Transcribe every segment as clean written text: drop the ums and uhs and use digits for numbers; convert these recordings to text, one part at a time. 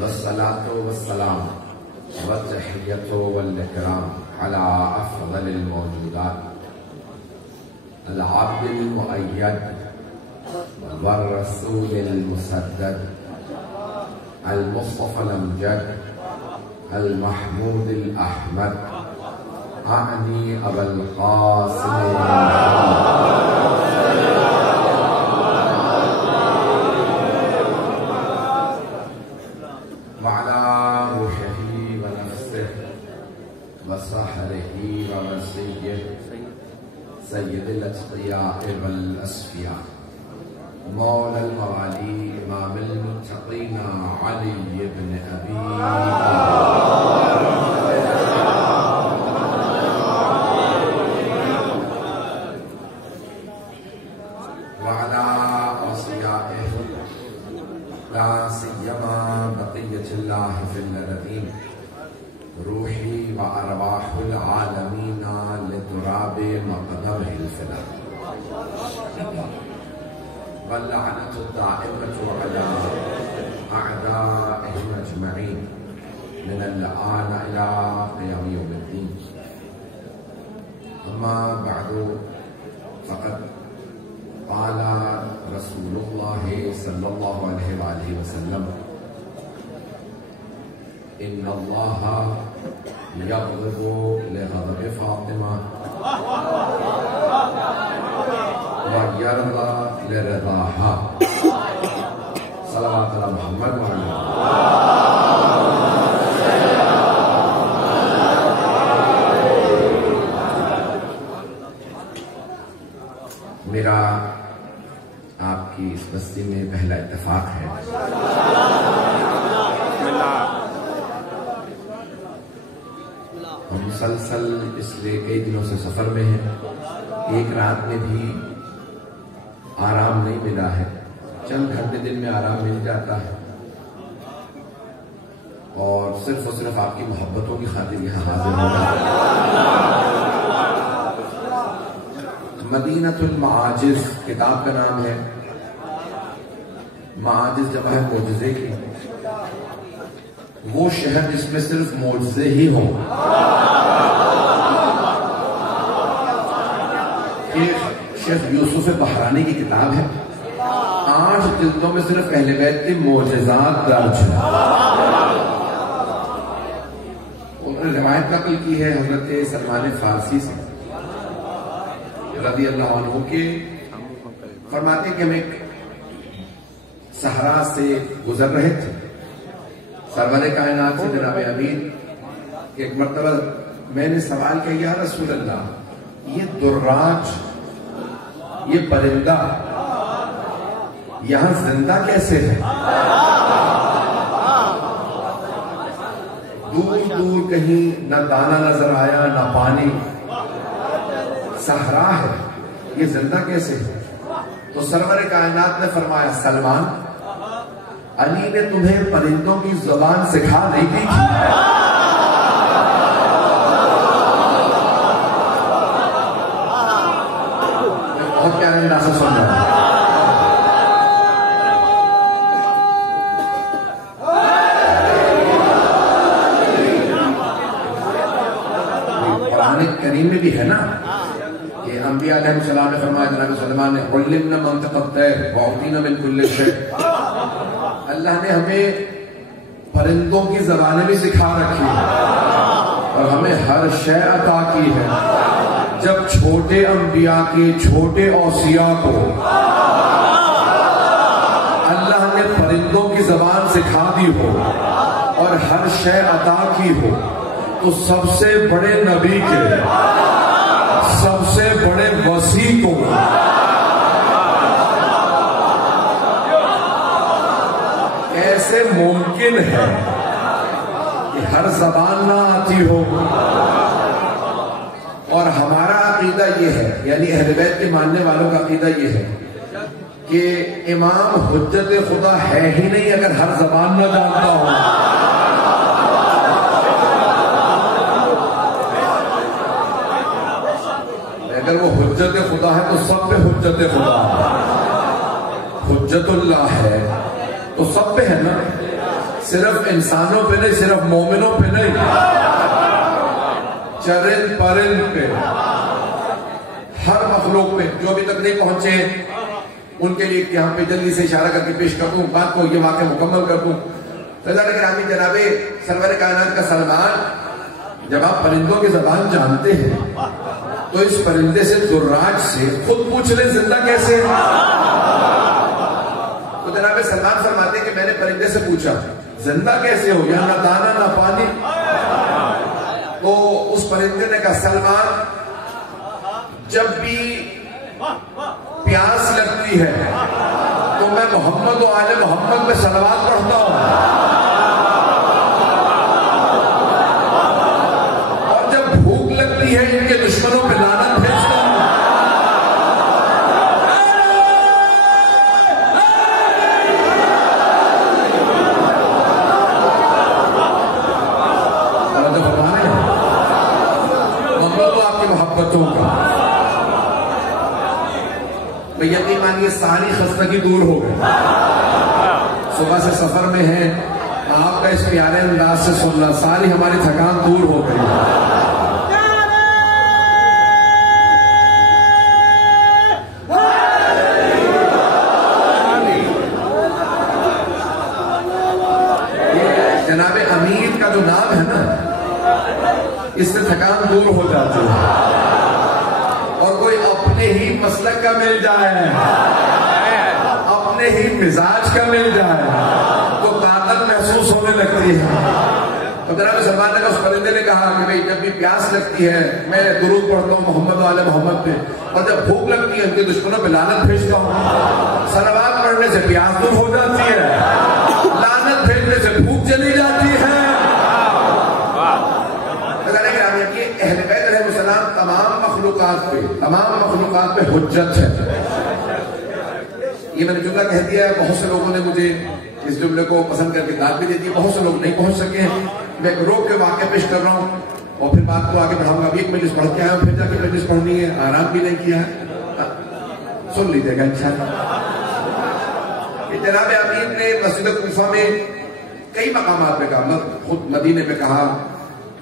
والصلاة والسلام والتحية والإكرام على أفضل الموجودات العبد المؤيد والرسول المسدد المصطفى الأمجد المحمود الأحمد أعني أبا القاسم وعلى روحه ونفسه وسحره ومسيه سيد الأتقياء والأصفياء مولى الموالي إمام المتقين علي بن أبي وعلى أصفيائه لا سيما بقية الله في الأرضين روحي وأرواح العالمين لتراب مقدمه الفلك واللعنة الدائمة على أعدائهم أجمعين من الآن إلى قيام يوم الدين. أما بعد فقد قال رسول الله صلى الله عليه وآله وسلم إن الله يغضب لغضب فاطمة ويرضى لرضاها صلوات على محمد وعلى میرا آپ کی اس بستی میں پہلا اتفاق ہے. ہم مسلسل اس لیے کئی دنوں سے سفر میں ہیں. ایک رات میں بھی آرام نہیں ملا ہے. چند گھنٹے دن میں آرام مل جاتا ہے اور صرف آپ کی محبتوں کی خاطر یہاں حاضر ہوگا. مدینۃ المعاجز کتاب کا نام ہے. معاجز جمع ہے معجزے کی. وہ شہر جس میں صرف معجزے ہی ہوں. شیخ یوسف بحرانی کی کتاب ہے. 8 جلدوں میں صرف اہل بیت کے معجزات درج ہیں. انہوں نے روایت نقل کی ہے حضرت سلمان فارسی سے رضی اللہ عنہ کے. فرماتے کہ ہم ایک صحرا سے گزر رہے تھے. سرور کائنات سے جناب امین ایک مرتبہ میں نے سوال کیا یا رسول اللہ یہ دراج یہ پرندہ یہاں زندہ کیسے ہے؟ دور دور کہیں نہ دانا نظر آیا نہ پانی. صحرا ہے یہ زندہ کیسے ہے؟ تو سرور کائنات نے فرمایا سلمان علی نے تمہیں پرندوں کی زبان سکھا نہیں دی تھی. بہت پیارا اندازہ سن رہا ہوں. قرآن کریم میں بھی ہے نا کہ انبیاء علیہ السلام نے فرمایا جناب سلمان نے علمنا منطق الطیر واعطینا من کل شیء. اللہ نے ہمیں پرندوں کی زبانیں بھی سکھا رکھی ہیں اور ہمیں ہر شے عطا کی ہے. جب چھوٹے انبیاء کے چھوٹے اوصیاء کو اللہ نے پرندوں کی زبان سکھا دی ہو اور ہر شے عطا کی ہو تو سب سے بڑے نبی کے سب سے بڑے وسیع کو کیسے ممکن ہے کہ ہر زبان نہ آتی ہو؟ اور ہمارا عقیدہ یہ ہے یعنی اہل بیت کے ماننے والوں کا عقیدہ یہ ہے کہ امام حجت خدا ہے ہی نہیں اگر ہر زبان نہ جانتا ہو. اگر وہ حجت خدا ہے تو سب پہ حجت خدا ہے. حجت اللہ ہے تو سب پہ ہے نا، صرف انسانوں پہ نہیں، صرف مومنوں پہ نہیں، چرند پرند پہ، ہر مخلوق پہ جو ابھی تک نہیں پہنچے ان کے لیے یہاں پہ جلدی سے اشارہ کر کے پیش کر دوں، بات کو یہ واقعہ مکمل کر دوں۔ گرامی جناب سرور کائنات کا سلمان، جب آپ پرندوں کی زبان جانتے ہیں تو اس پرندے سے دراج سے خود پوچھ لیں زندہ کیسے ہے؟ تو جناب سلمان فرماتے کہ میں نے پرندے سے پوچھا زندہ کیسے ہو، یہاں نہ دانا نہ پانی؟ تو اس پرندے نے کہا سلمان جب بھی پیاس لگتی ہے تو میں محمد و آل محمد میں صلوات پڑھتا ہوں، اور جب بھوک لگتی ہے ان کے دشمنوں پہ لعنت بھیجتا ہوں۔ محمد تو آپ کی محبتوں کا یقین مانیے ساری خستگی دور ہو گئی، صبح سے سفر میں ہیں، آپ کا اس پیارے انداز سے سننا ساری ہماری تھکان دور ہو گئی۔ جناب امیر کا جو نام ہے نا، اس سے تھکان دور ہو جاتی ہے، اور کوئی اپنے ہی مسلک کا مل جائے، اپنے ہی مزاج کا مل جائے تو طاقت محسوس ہونے لگتی ہے۔ تو جناب سلمان نے اس پرندے نے کہا کہ بھئی جب بھی پیاس لگتی ہے میں درود پڑھتا ہوں محمد و آل محمد پہ، اور جب بھوک لگتی ہے ان کے دشمنوں پہ لعنت بھیجتا ہوں۔ صلوات پڑھنے سے پیاس دور ہو جاتی ہے، لعنت بھیجنے سے بھوک چلی جاتی ہے۔ اہل بیت علیہ السلام تمام مخلوقات پہ حجت ہے۔ یہ میں نے جملہ کہہ دیا ہے، بہت سے لوگوں نے مجھے اس جملے کو پسند کر کے داد بھی دے دی، بہت سے لوگ نہیں پہنچ سکے ہیں، میں روک کے واقعہ پیش کر رہا ہوں اور پھر بات کو آگے بڑھاؤں گا۔ ابھی ایک مجلس پڑھ کے آیا ہوں، پھر جا کے مجلس پڑھنی ہے، آرام بھی نہیں کیا ہے، سن لیجیے گا انشاءاللہ۔ جناب امیر نے مسجد کوفہ میں کئی مقامات پہ کہا، خود مدینے میں کہا،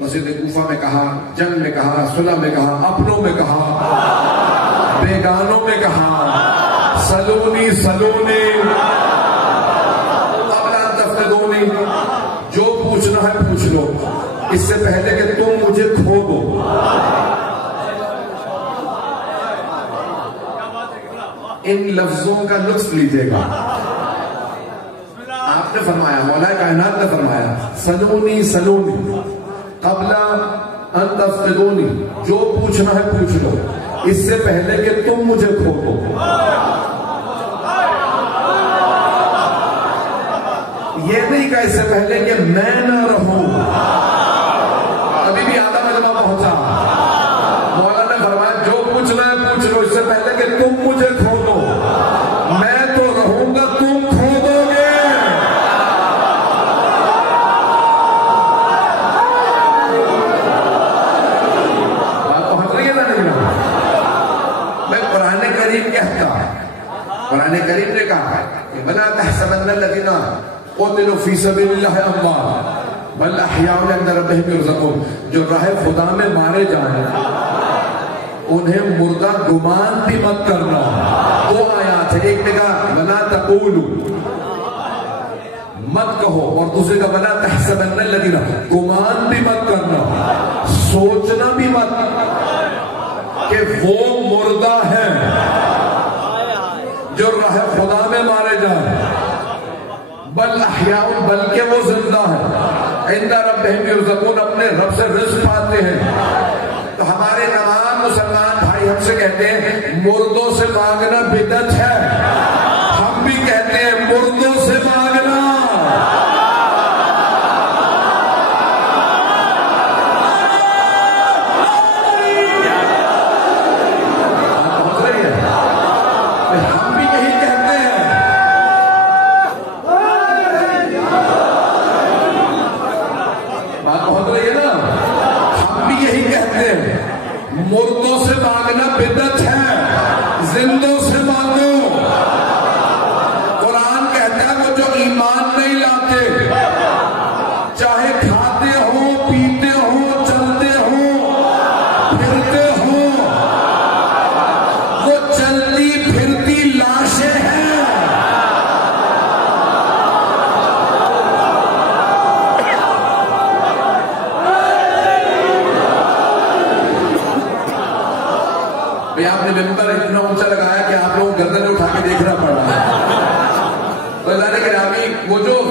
مسجد کوفہ میں کہا، جنگ میں کہا، صلح میں کہا، اپنوں میں کہا، بیگانوں میں کہا، سلونی سلونی قبل ان تفتدونی، جو پوچھنا ہے پوچھ لو اس سے پہلے کہ تم مجھے کھو دو۔ ان لفظوں کا لطف لیجیے گا۔ آپ نے فرمایا، مولا کائنات نے فرمایا سلونی سلونی قبل ان تفتدونی، جو پوچھنا ہے پوچھ لو اس سے پہلے کہ تم مجھے کھو دو۔ یہ نہیں کہا اس سے پہلے کہ میں نہ رہوں، ابھی بھی آدھا مجمع پہنچا، مولا نے فرمایا جو پوچھنا ہے پوچھ لو اس سے پہلے کہ تم مجھے کھو دو، میں تو رہوں گا تم کھو دو گے۔ قرآن کریم نے کہا کہ بلا تحسبن الذین قتلوا فی سبیل اللہ اموات بل احیاء عند ربہم یرزقون، جو راہ خدا میں مارے جائیں انہیں مردہ گمان بھی مت کرنا۔ دو آیات ہے، ایک نے کہا بلا تقولوا، مت کہو، اور دوسرے کا بلا تحسبن الذین، گمان بھی مت کرنا، سوچنا بھی مت کہ وہ مردہ ہیں جو راہ خدا میں مارے جائیں، بل احیاء، بلکہ وہ زندہ ہے، عند ربہم یرزقون، اپنے رب سے رزق پاتے ہیں۔ تو ہمارے تمام مسلمان بھائی ہم سے کہتے ہیں مردوں سے مانگنا بدعت ہے، ہم بھی کہتے ہیں مردوں سے مانگنا۔ مردوں سے مانگنا بدعت ہے، زندوں سے مانگو۔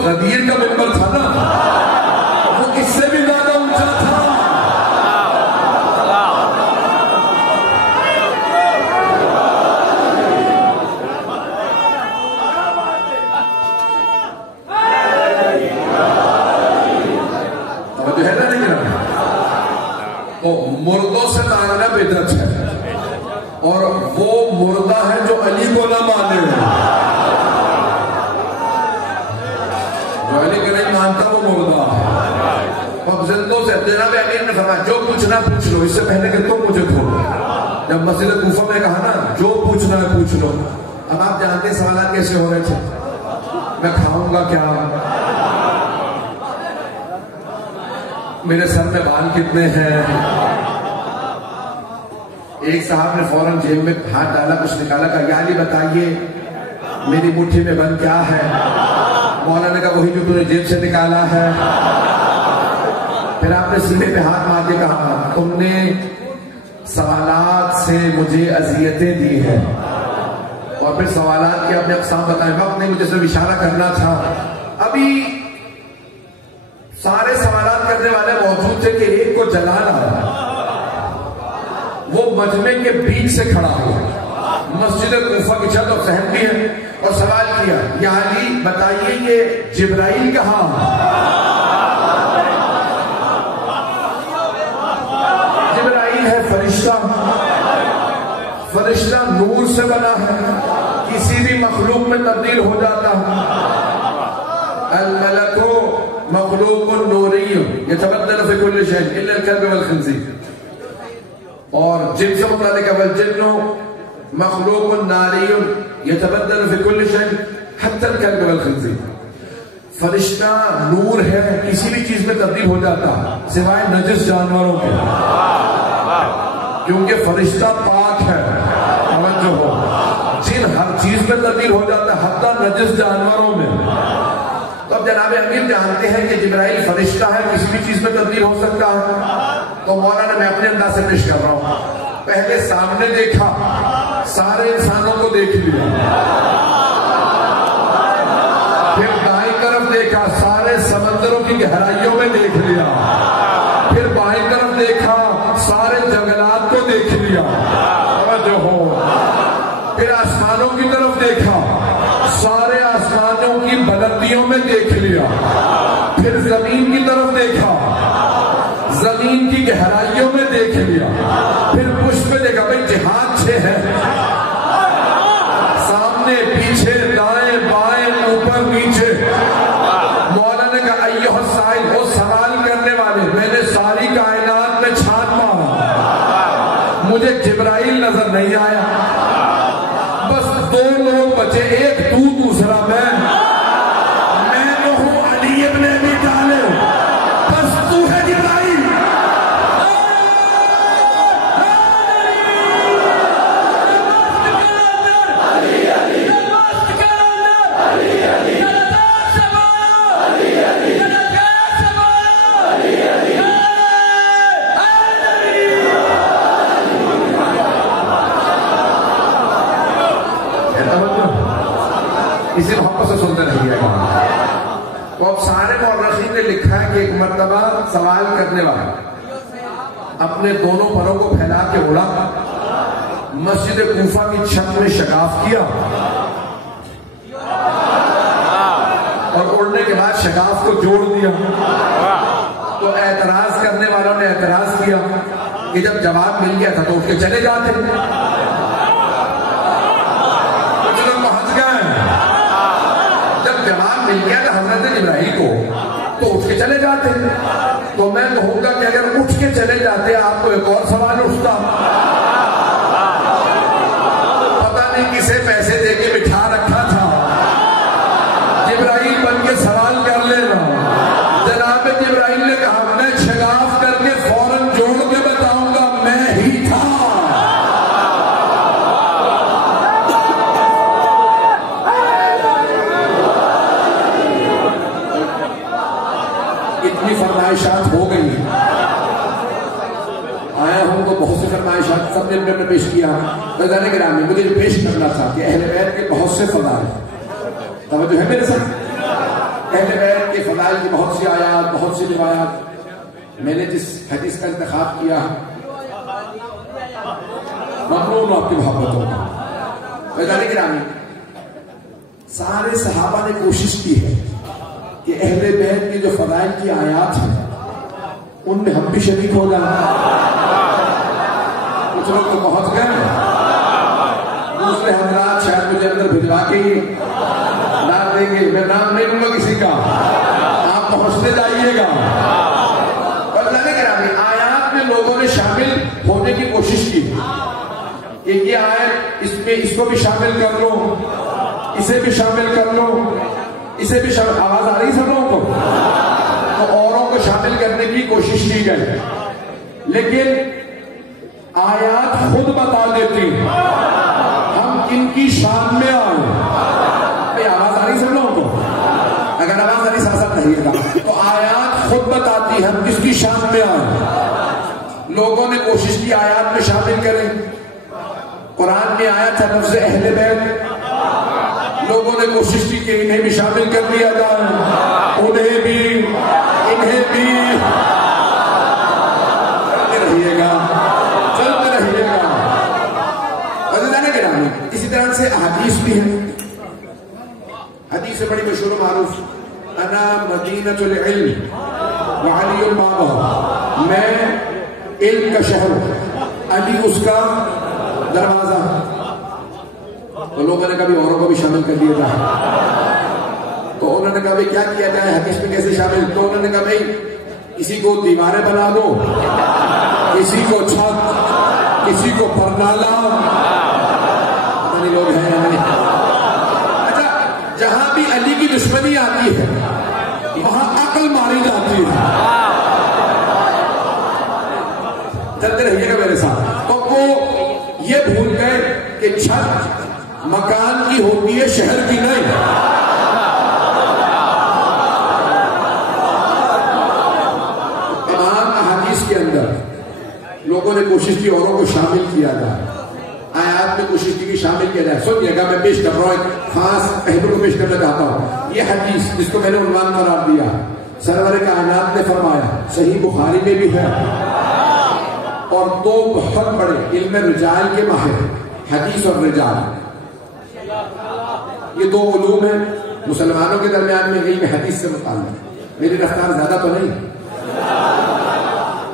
غدیر کا ممبر تھا نا، وہ اس سے بھی زیادہ اونچا تھا۔ جو ہے نا نہیں تو مردوں سے ماننا بدعت ہے، اور وہ مردہ ہے جو علی کو نہ مانے، جو علی کو نہیں مانتا وہ مردہ ہے۔ اب زندوں سے جناب امیر نے فرمایا جو پوچھنا پوچھ لو، اس سے پہلے کہ تم مجھے کھولو۔ جب مسجد کوفہ میں کہا نا جو پوچھنا ہے پوچھ لو، اب آپ جانتے سوالات کیسے ہو رہے تھے، میں کھاؤں گا کیا، میرے سر میں بال کتنے ہیں۔ ایک صاحب نے فوراً جیب میں ہاتھ ڈالا، کچھ نکالا، کہا یا علی بتائیے میری مٹھی میں بند کیا ہے؟ مولا نے کہا وہی جو تم نے جیب سے نکالا ہے۔ پھر آپ نے سینے پہ ہاتھ مار کے کہا تم نے سوالات سے مجھے اذیتیں دی ہیں، اور پھر سوالات کے اپنے اقسام بتائے۔ وقت نے مجھے صرف اشارہ کرنا تھا، ابھی سارے سوالات کرنے والے موجود تھے کہ ایک کو جلال آیا، وہ مجمع کے بیچ سے کھڑا ہوا، مسجد کوفہ کی چھت اور صحن بھی ہے، اور سوال کیا یا علی بتائیے یہ جبرائیل کہاں؟ جبرائیل ہے فرشتہ، فرشتہ نور سے بنا ہے، کسی بھی مخلوق میں تبدیل ہو جاتا ہے۔ الملک مخلوق نوری یتبدل فی کل شیء الا الکلب والخنزیر، اور جن سے متعلق والجن مخلوق ناری یتبدل فی کل شیء حتی الکلب والخنزیر۔ فرشتہ نور ہے، کسی بھی چیز میں تبدیل ہو جاتا سوائے نجس جانوروں کے، کیونکہ فرشتہ پاک ہے۔ توجہ ہو، جن ہر چیز میں تبدیل ہو جاتا ہے حتی نجس جانوروں میں۔ تو اب جناب امیر جانتے ہیں کہ جبرائیل فرشتہ ہے، کسی بھی چیز میں تبدیل ہو سکتا ہے، تو مولانا میں اپنے انداز سے پیش کر رہا ہوں۔ پہلے سامنے دیکھا، سارے انسانوں کو دیکھ لیا، پھر دائیں طرف دیکھا، سارے سمندروں کی گہرائیوں میں دیکھ لیا، پھر بائیں طرف دیکھا، سارے جنگلات کو دیکھ لیا، توجہ ہو، پھر آسمانوں کی طرف دیکھا، سارے آسمانوں کی بلندیوں میں دیکھ لیا، پھر زمین کی طرف دیکھا، زمین کی گہرائیوں میں دیکھ لیا، پھر پشت پہ دیکھا، بھئی جہاد 6 ہے، سامنے پیچھے دائیں بائیں اوپر نیچے۔ مولا نے کہا ایھا السائل، وہ سوال کرنے والے، میں نے ساری کائنات میں چھان مارا، مجھے جبرائیل نظر نہیں آیا، بس 2 لوگ بچے، ایک تو دوسرا میں تو ہوں علی ابن ابی طالب، بس تو ہے جبرائیل۔ اسی محبت سے سنتے رہیے گا۔ تو اب سارے مورخین نے لکھا ہے کہ ایک مرتبہ سوال کرنے والا اپنے دونوں پروں کو پھیلا کے اڑا، مسجد کوفہ کی چھت میں شگاف کیا، اور اڑنے کے بعد شگاف کو جوڑ دیا۔ تو اعتراض کرنے والوں نے اعتراض کیا کہ جب جواب مل گیا تھا تو اٹھ کے چلے جاتے، کچھ لوگ پہنچ گئے، جب جواب مل گیا تھا حضرت جبرائیل کو تو اٹھ کے چلے جاتے۔ تو میں کہوں گا کہ اگر اٹھ کے چلے جاتے آپ کو ایک اور سوال اٹھتا، پتہ نہیں کسے پیسے دے کے بٹھا رکھا تھا، جبرائیل بن کے سوال کر لینا۔ جناب جبرائیل نے کہا میں شگاف کر کے فوراً جوڑ کے بتاؤں گا میں ہی تھا۔ اتنی فرمائشات ہو گئی، آیا ہوں تو بہت سی فرمائشات سب نے اپنے پیش کیا۔ رضوان کرام مجھے پیش کرنا تھا کہ اہل بیت کے بہت سے فضائل، توجہ ہے میرے ساتھ، اہل بیت کے فضائل کی بہت سی آیات، بہت سی روایات. میں نے جس حدیث کا انتخاب کیا ممنون آپ کی محبتوں کا. گرامی، سارے صحابہ نے کوشش کی ہے کہ اہل بیت کی جو فضائل کی آیات ہیں ان میں ہم بھی شریک ہو جائیں. کچھ لوگ تو پہنچ گئے ہیں، دوسرے حضرات شاید مجھے اندر بھجوا کے ہی ڈال دیں گے. میں نام نہیں لوں گا کسی کا، آپ پہنچتے جائیے گا. آیات میں لوگوں نے شامل ہونے کی کوشش کی کہ یہ آیت اس کو بھی شامل کر لو، اسے بھی شامل کر لو، اسے بھی شامل. آواز آ رہی سب لوگوں کو؟ تو اوروں کو شامل کرنے کی کوشش کی گئی، لیکن آیات خود بتا دیتی ہم کن کی شان میں آئے. آواز آ رہی سب لوگوں کو؟ اگر آواز آ رہی ساتھ ساتھ رہیے گا. تو آیات خود بتاتی ہم کس کی شان میں آئے. لوگوں نے کوشش کی آیات میں شامل کریں. قرآن میں آیا تھا لفظ اہل بیت، لوگوں نے کوشش کی کہ انہیں بھی شامل کر دیا جائے، انہیں بھی، انہیں بھی. چلتے رہیے گا، چلتے رہیے گا. عزیزان گرامی، اسی طرح سے احادیث بھی ہیں. حدیث سے بڑی مشہور و معروف، انا مدینۃ العلم وعلی بابہ، میں علم کا شہر، علی اس کا دروازہ. تو لوگوں نے کبھی اوروں کو بھی شامل کر دیا جائے. تو انہوں نے کہا کیا کیا جائے، حدیث میں کیسے شامل؟ تو انہوں نے کہا بھائی کسی کو دیواریں بنا دو، کسی کو چھت، کسی کو پرنالا. پتہ نہیں لوگ ہیں یا نہیں. جہاں بھی علی کی دشمنی آتی ہے وہاں عقل ماری جاتی ہے. چلتے رہیے گا میرے ساتھ. تو وہ یہ بھول گئے کہ چھت مکان کی ہوتی ہے، شہر کی نہیں. تمام احادیث کے اندر لوگوں نے کوشش کی اوروں کو شامل کیا جائے، آیات میں کوشش کی کہ شامل کیا جائے. سنیے گا، میں پیش کر رہا ہوں، ایک خاص پہلو کو پیش کرنا چاہتا ہوں. یہ حدیث جس کو میں نے عنوان قرار دیا، سرور کائنات نے فرمایا، صحیح بخاری میں بھی ہے. اور دو بہت بڑے علم رجال کے ماہر، حدیث اور رجال، یہ دو علوم ہیں مسلمانوں کے درمیان میں علم حدیث سے متعلق. میری رفتار زیادہ تو نہیں،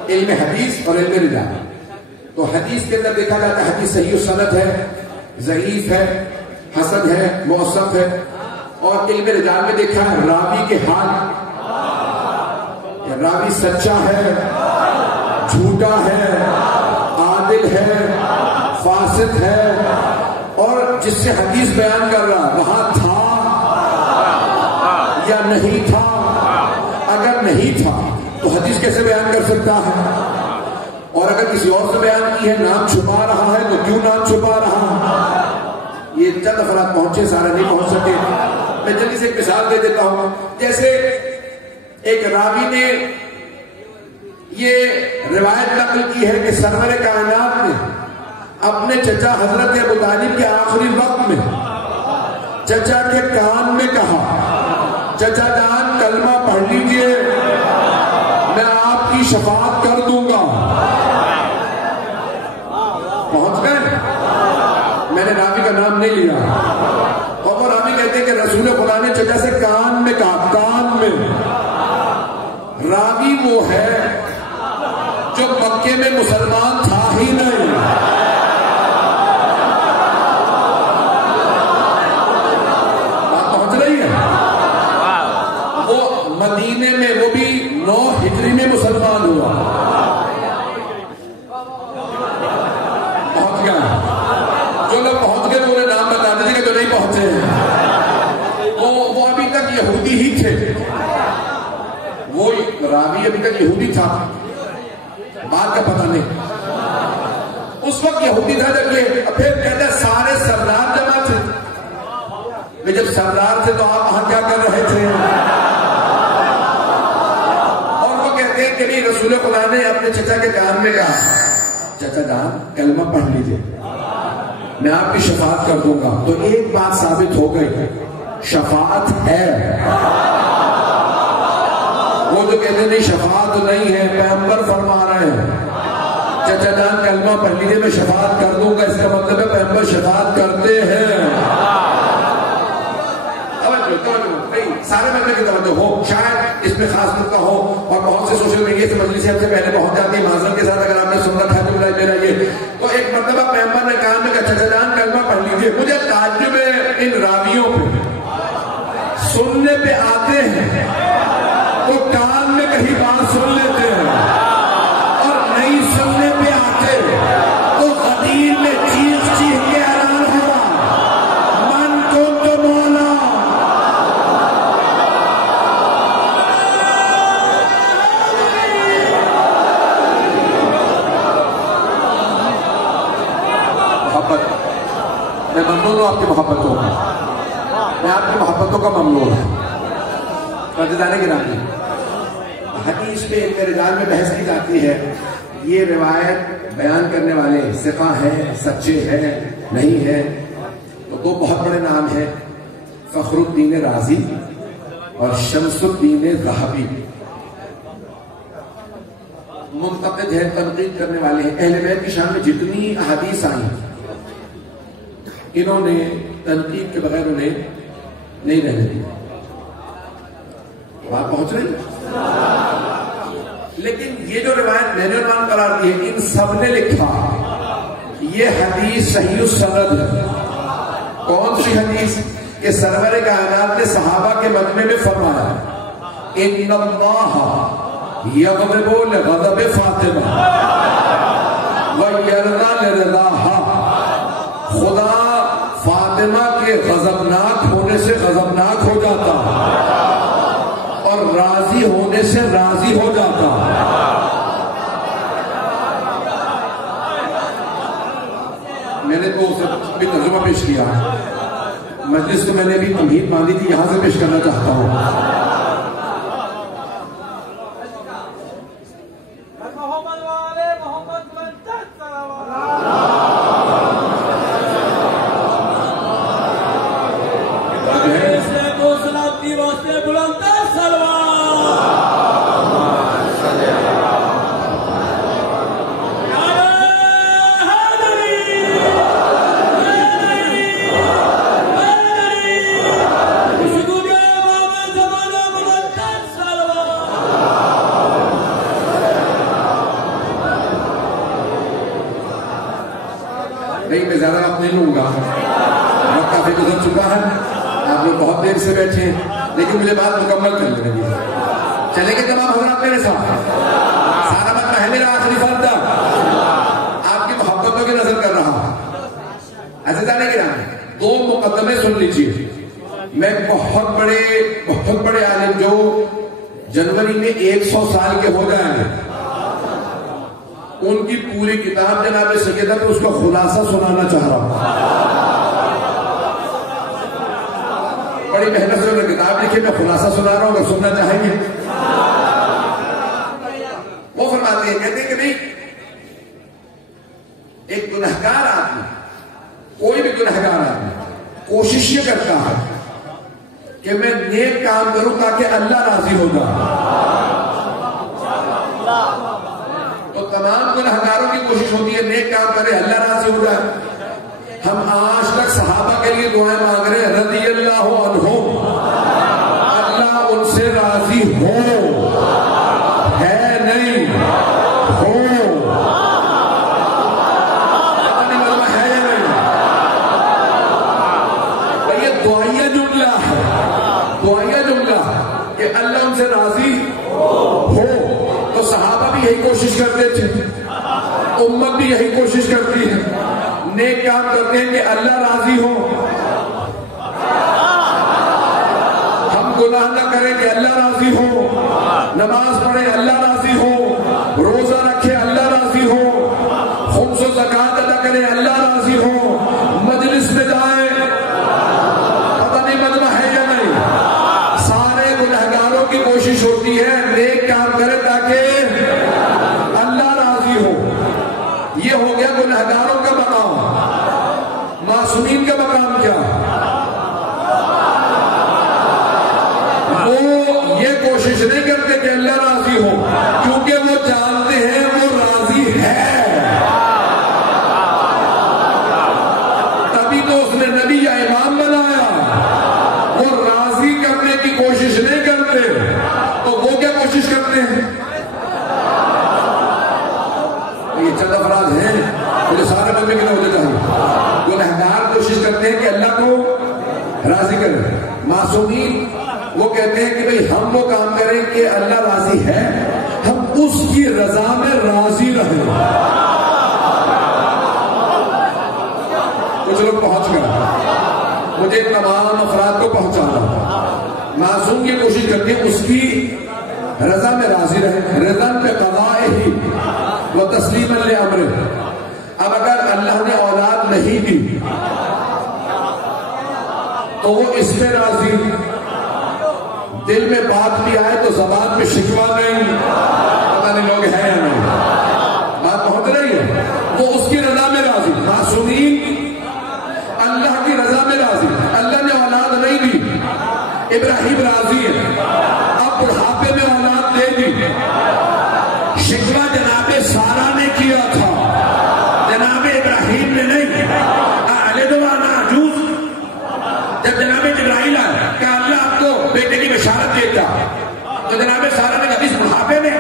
علم حدیث اور علم رجال. تو حدیث کے اندر دیکھا جاتا ہے حدیث صحیح السند ہے، ضعیف ہے، حسن ہے، موثق ہے. اور علم رجال میں دیکھا ہے راوی کے حال، راوی سچا ہے، جھوٹا ہے، عادل ہے، فاسق ہے، اور جس سے حدیث بیان کر رہا وہاں تھا یا نہیں تھا. اگر نہیں تھا تو حدیث کیسے بیان کر سکتا ہے؟ اور اگر کسی اور سے بیان کی ہے، نام چھپا رہا ہے، تو کیوں نام چھپا رہا؟ یہ چند افراد پہنچے، سارے نہیں پہنچ سکے. میں جلدی سے ایک مثال دے دیتا ہوں. جیسے ایک راوی نے یہ روایت نقل کی ہے کہ سرور کائنات نے اپنے چچا حضرت ابو طالب کے آخری وقت میں چچا کے کان میں کہا، چچا جان کلمہ پڑھ لیجئے، میں آپ کی شفاعت کر دوں گا. پہنچ گئے. میں نے راوی کا نام نہیں لیا، اور وہ راوی کہتے ہیں کہ رسول خدا نے چچا سے کان میں کہا، کان میں. راوی وہ ہے جو مکے میں مسلمان تھا ہی نہیں. بات پہنچ رہی ہے؟ وہ مدینے میں، وہ بھی 9 ہجری میں مسلمان ہوا. پہنچ گیا. جو لوگ پہنچ گئے تو انہیں نام بتا دیجیے کہ جو نہیں پہنچے ہیں وہ ابھی تک یہودی ہی تھے. وہ راوی ابھی تک یہودی تھا، بات کا پتہ نہیں. اس وقت یہودی تھا جب یہ، پھر کہتے ہیں سارے سردار جمع تھے. میں جب سردار تھے تو آپ وہاں کیا کر رہے تھے؟ اور وہ کہتے ہیں کہ نہیں، رسول خدا نے اپنے چچا کے کان میں کہا، چچا جان کلمہ پڑھ لیجئے، میں آپ کی شفاعت کر دوں گا. تو ایک بات ثابت ہو گئی، شفاعت ہے. وہ جو کہتے ہیں نہیں شفاعت نہیں ہے، پیغمبر فرما رہے ہیں چچا جان کلمہ پڑھ لیجیے میں شفاعت کر دوں گا، اس کا مطلب ہے پیغمبر شفاعت کرتے ہیں۔ سارے مطلب کی توجہ ہو، شاید اس میں خاص نقطہ ہو، اور بہت سے سوشل میڈیا سے مجلس ہم سے پہلے پہنچ جاتی ہے معذرت کے ساتھ اگر آپ نے سن رکھا ہے تو بلائے میرا یہ تو ایک مرتبہ پیغمبر نے کہا میں چچا جان کلمہ پڑھ لیجیے، مجھے تعجب ہے ان راویوں پہ، سننے پہ آتے ہیں تو کان میں کہیں بات سن لیتے ہیں اور نہیں سننے پہ آتے تو غدیر میں چیخ چیخ کے اعلان ہوا من کنت مولا۔ میں ممنون ہوں آپ کی محبتوں کا، میں آپ کی محبتوں کا ممنون ہوں۔ عزیزان گرامی، حدیث پہ میرے جان میں بحث کی جاتی ہے، یہ روایت بیان کرنے والے ثقہ ہیں، سچے ہیں، نہیں ہیں، تو دو بہت بڑے نام ہیں، فخر الدین رازی اور شمس الدین ذہبی، منتقد ہے، تنقید کرنے والے ہیں، اہل بیت کی شان میں جتنی احادیث آئی انہوں نے تنقید کے بغیر انہیں نہیں رہنے دی۔ بات پہنچ رہی؟ لیکن یہ جو روایت میں نے عنوان قرار دی ہے ان سب نے لکھا یہ حدیث صحیح السند ہے۔ کون سی حدیث؟ کہ سرور کائنات نے صحابہ کے مجمع میں فرمایا ان اللہ یغضب لغضب فاطمہ ویرضی لرضاہا، خدا فاطمہ کے غضبناک ہونے سے غضبناک ہو جاتا اور راضی ہونے سے راضی ہو جاتا۔ میں نے تو اسے بھی ترجمہ پیش کیا ہے، مجلس کو میں نے بھی تمہید باندھی تھی، یہاں سے پیش کرنا چاہتا ہوں۔ نہیں میں زیادہ وقت نہیں لوں گا، وقت کافی گزر چکا ہے، آپ لوگ بہت دیر سے بیٹھے ہیں، لیکن مجھے بات مکمل کر لیں گے۔ چلیں گے تمام حضرات میرے ساتھ؟ سارا مت ہے میرا آخری فرد آپ کی محبتوں کی نظر کر رہا ہوں۔ عزیزان گرامی، دو مقدمے سن لیجیے۔ میں بہت بڑے عالم جو جنوری میں 100 سال کے ہو جائیں گے ان کی پوری کتاب جناب سیدہ تو اس کا خلاصہ سنانا چاہ رہا ہوں۔ بڑی محنت سے انہوں نے کتاب لکھی، میں خلاصہ سنا رہا ہوں، اگر سننا چاہیں گے۔ وہ فرماتے ہیں، کہتے ہیں کہ نہیں ایک گنہگار آدمی، کوئی بھی گنہگار آدمی کوشش یہ کرتا ہے کہ میں نیک کام کروں تاکہ اللہ راضی ہو جائے۔ تو تمام گنہگاروں کی کوشش ہوتی ہے نیک کام کرے اللہ راضی ہو جائے۔ ہم آج تک صحابہ کے لیے دعائیں مانگ رہے ہیں رضی اللہ عنہم، اللہ ان سے راضی ہو، ہے نہیں ہو، ہے یا نہیں؟ یہ دعائیہ جملہ ہے، دعائیہ جملہ کہ اللہ ان سے راضی ہو۔ تو صحابہ بھی یہی کوشش کرتے تھے، امت بھی یہی کوشش کرتی ہے، نیک کام کرتے ہیں کہ اللہ راضی ہو، ہم گناہ نہ کریں کہ اللہ راضی ہو، نماز پڑھیں اللہ راضی ہو، روزہ رکھیں اللہ راضی ہو، خمس و زکوٰۃ ادا کریں اللہ راضی ہو، مجلس میں جائیں، پتہ نہیں مجمع ہے یا نہیں۔ سارے گنہگاروں کی کوشش ہوتی ہے نیک کام کرے تاکہ اللہ راضی ہو۔ یہ ہو گیا گنہگاروں کا مقام۔ معصومین کا مقام کیا؟ وہ یہ کوشش نہیں کرتے کہ اللہ راضی ہو، کیونکہ وہ جانتے ہیں وہ راضی ہے، تبھی تو اس نے نبی یا امام بنایا۔ وہ راضی کرنے کی کوشش نہیں کرتے تو وہ کیا کوشش کرتے ہیں؟ یہ چند افراد ہیں، مجھے سارے بندے کے ہوتے چاہیے، وہ گنہگار کوشش کرتے ہیں کہ اللہ کو راضی کرے۔ معصومین وہ کہتے ہیں کہ بھئی ہم وہ کام کریں کہ اللہ راضی ہے، ہم اس کی رضا میں راضی رہیں۔ کچھ لوگ پہنچ گئے، مجھے تمام افراد کو پہنچانا۔ معصوم کی کوشش کرتے ہیں اس کی رضا میں راضی رہے، رضا پہ قضائے ہی وہ تسلیم لامرہ۔ اب اگر اللہ نے اولاد نہیں دی تو وہ اس پہ راضی، دل میں بات بھی آئے تو زبان پہ شکوہ نہیں، پتہ نہیں لوگ ہیں یا نہیں، بات پہنچ رہی ہے، وہ اس کی رضا میں راضی۔ معصومین اللہ کی رضا میں راضی، اللہ نے اولاد نہیں دی، ابراہیم راضی ہے، اب بڑھاپے میں اولاد دے دی، شکوہ جناب سارا نے کیا تھا، جناب ابراہیم نے نہیں۔ جب جناب جبرائیل آیا کہ اللہ آپ کو بیٹے کی بشارت دیتا تو جناب سارا نے کہا اس بڑھاپے میں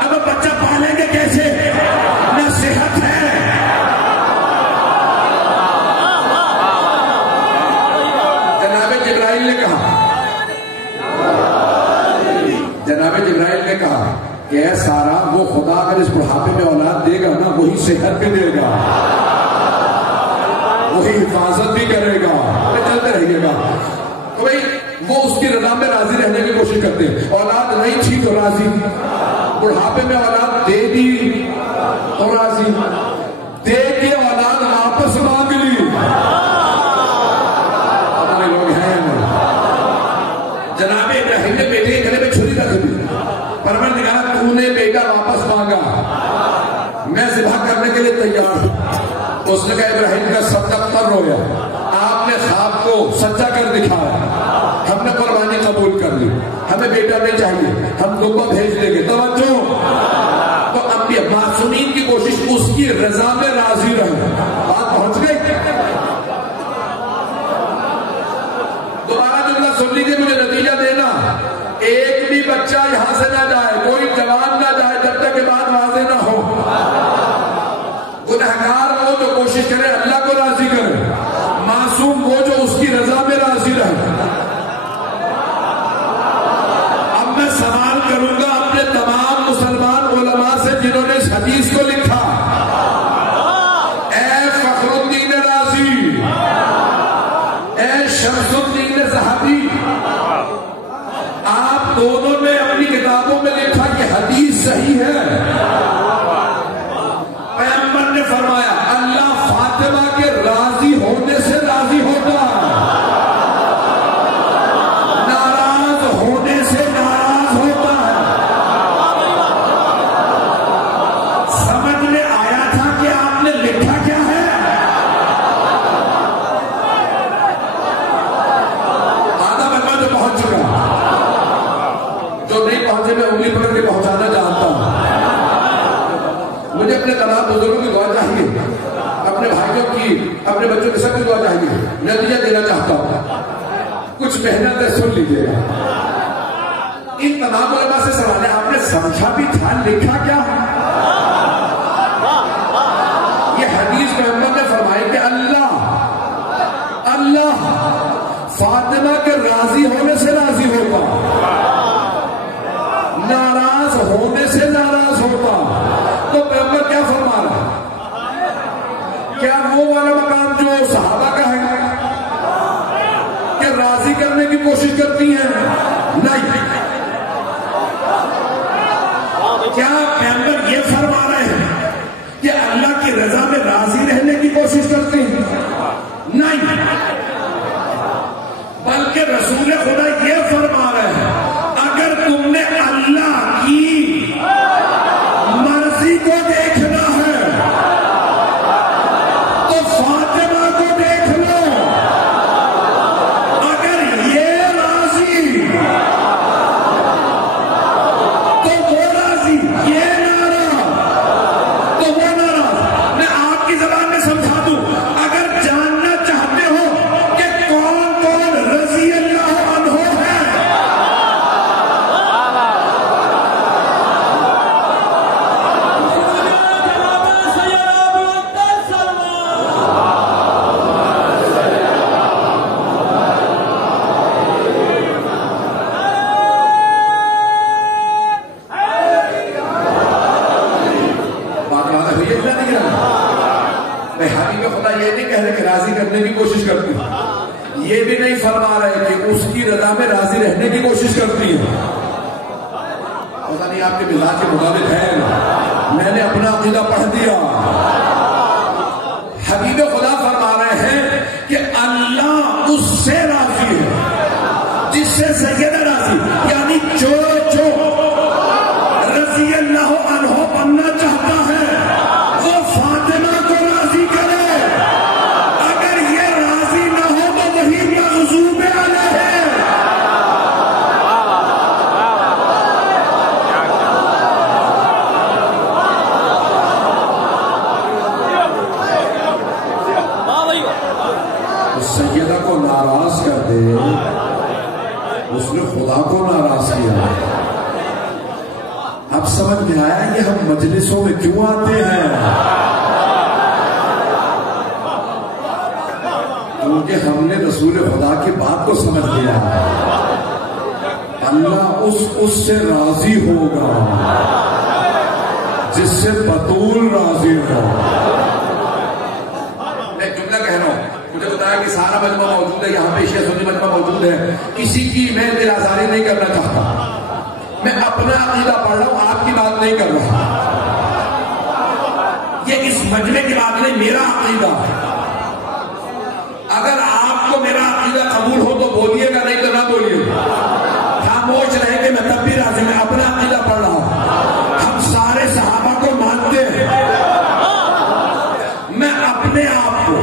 اب بچہ پالیں گے کیسے، نہ صحت ہے۔ جناب جبرائیل نے کہا کہ اے سارا، وہ خدا اگر اس بڑھاپے میں اولاد دے گا نا، وہی صحت بھی دے گا، وہی حفاظت بھی کرے گا، چلتے رہیے گا۔ تو بھئی وہ اس کی رضا میں راضی رہنے کی کوشش کرتے ہیں۔ اولاد نہیں تھی تو راضی، بڑھاپے میں اولاد دے دی تو راضی، دے کے اولاد واپس مانگ لی، ہمارے لوگ ہیں۔ جناب ابراہیم نے بیٹے کے گلے میں چھری رکھ دی، پروردگار تو نے بیٹا واپس مانگا، میں ذبح کرنے کے لیے تیار ہوں۔ اس نے کہا ابراہیم کا صدقہ پر رویا، آپ نے خواب کو سچا کر دکھایا، ہم نے قربانی قبول کر لی، ہمیں بیٹا نہیں چاہیے، ہم دو کو بھیج دیں گے۔ توجہ، تو انبیاء معصومین کی کوشش اس کی رضا میں راضی رہے۔ بات پہنچ گئی؟ دوبارہ جملہ سن لیجیے، مجھے نتیجہ دینا، ایک بھی بچہ یہاں سے نہ جائے، کوئی جوان نہ جائے جب تک کہ بات واضح نہ ہو۔ گنہگار وہ جو کوشش کرے اللہ کو راضی کرے، معصوم وہ جو اس کی رضا میں راضی رہے۔ اب میں سوال کروں گا اپنے تمام مسلمان علماء سے جنہوں نے اس حدیث کو لکھا، اے فخر الدین رازی، اے شمس الدین ذہبی، آپ دونوں نے اپنی کتابوں میں لکھا کہ حدیث صحیح ہے۔ پیغمبر نے فرمایا اللہ فاطمہ کے راضی ہونے سے راضی ہوتا ہے، ناراض ہونے سے ناراض ہوتا ہے۔ سمجھ میں آیا تھا کہ آپ نے لکھا کیا ہے؟ آدھا بندہ جو پہنچ چکا، جو نہیں پہنچے میں انگلی پکڑ کے پہنچانا چاہتا ہوں۔ مجھے اپنے تمام بزرگوں کی دعا چاہیے، اپنے بھائیوں کی، اپنے بچوں کی سب کی دعا چاہیے۔ نتیجہ دینا چاہتا ہوں، کچھ محنت ہے، سن لیجیے گا۔ ان تمام علماء سے سوال ہے، آپ نے سمجھا بھی تھا لکھا کیا؟ یہ حدیث پیغمبر نے فرمایا کہ اللہ فاطمہ کے راضی ہونے سے راضی ہوتا، ناراض ہونے سے ناراض ہوتا۔ تو پیغمبر کیا فرما رہا ہے؟ کیا وہ والا مقام جو صحابہ کا ہے کہ راضی کرنے کی کوشش کرتی ہیں؟ نہیں۔ کیا پیغمبر یہ فرما رہے ہیں کہ اللہ کی رضا میں راضی رہنے کی کوشش کرتے ہیں؟ نہیں، بلکہ رسول خدا یہ فرما رہے ہیں اگر تم نے اللہ کی مرضی کو دیکھنا ہے تو فاطمہ کو دیکھ لو، اگر یہ راضی نہیں فرما رہے کہ اس کی رضا میں راضی رہنے کی کوشش کرتی ہے. پتہ نہیں آپ کے مزاج کے مطابق ہے. میں نے اپنا عقیدہ پڑھ دیا. حبیب خدا فرما رہے ہیں کہ اللہ اس سے راضی ہے جس سے سیدہ راضی، یعنی جو رضی اللہ عنہ بننا چاہتا ہے وہ فاطمہ کو راضی کرے. اگر یہ راضی نہ ہو تو وہی مغضوب علیہ ہے. سیدہ کو ناراض کر دے، اس نے خدا کو ناراض کیا. اب سمجھ میں آیا یہ ہم مجلسوں میں کیوں آتے ہیں؟ کیونکہ ہم نے رسول خدا کی بات کو سمجھ لیا. اللہ اس سے راضی ہوگا جس سے بطول راضی ہو. میں جملہ کہہ رہا ہوں، مجھے بتایا کہ سارا مجمع موجود ہے یہاں پہ، شیعہ سنی مجمع موجود ہے، کسی کی میں دل آزاری نہیں کرنا چاہتا. میں اپنا عقیدہ پڑھ رہا ہوں، آپ کی بات نہیں کر رہا. یہ اس مجمع کی بات نہیں، میرا عقیدہ ہے. اگر آپ کو میرا عقیدہ قبول ہو تو بولیے گا، نہیں تو نہ بولیے گا. خاموش رہے کہ میں تب بھی راضی، میں اپنا عقیدہ پڑھ رہا ہوں. ہم سارے صحابہ کو مانتے ہیں. میں اپنے آپ کو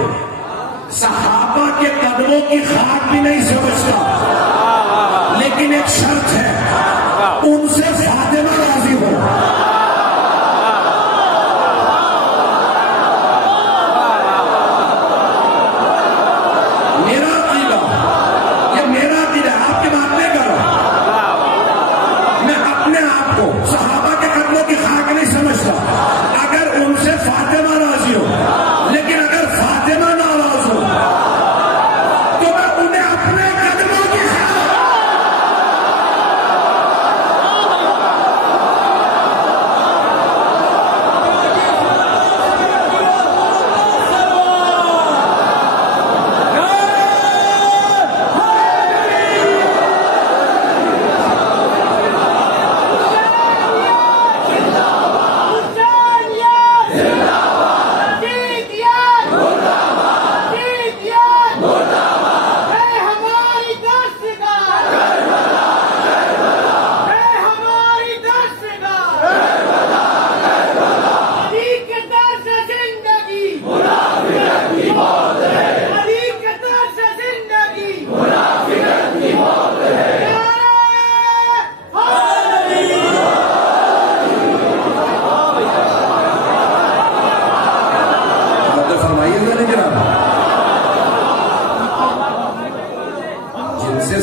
صحابہ کے قدموں کی خاک بھی نہیں سمجھتا، لیکن ایک شرط ہے، ان سے فاطمہ راضی ہو. میرا عقیدہ، یہ میرا عقیدہ، آپ کی بات نہیں کر رہا. میں اپنے آپ کو صحابہ کے قدموں کی خاک نہیں سمجھتا اگر ان سے فاطمہ راضی ہو، لیکن اگر فاطمہ ناراض ہو تو میں انہیں اپنے قدموں کی خاک.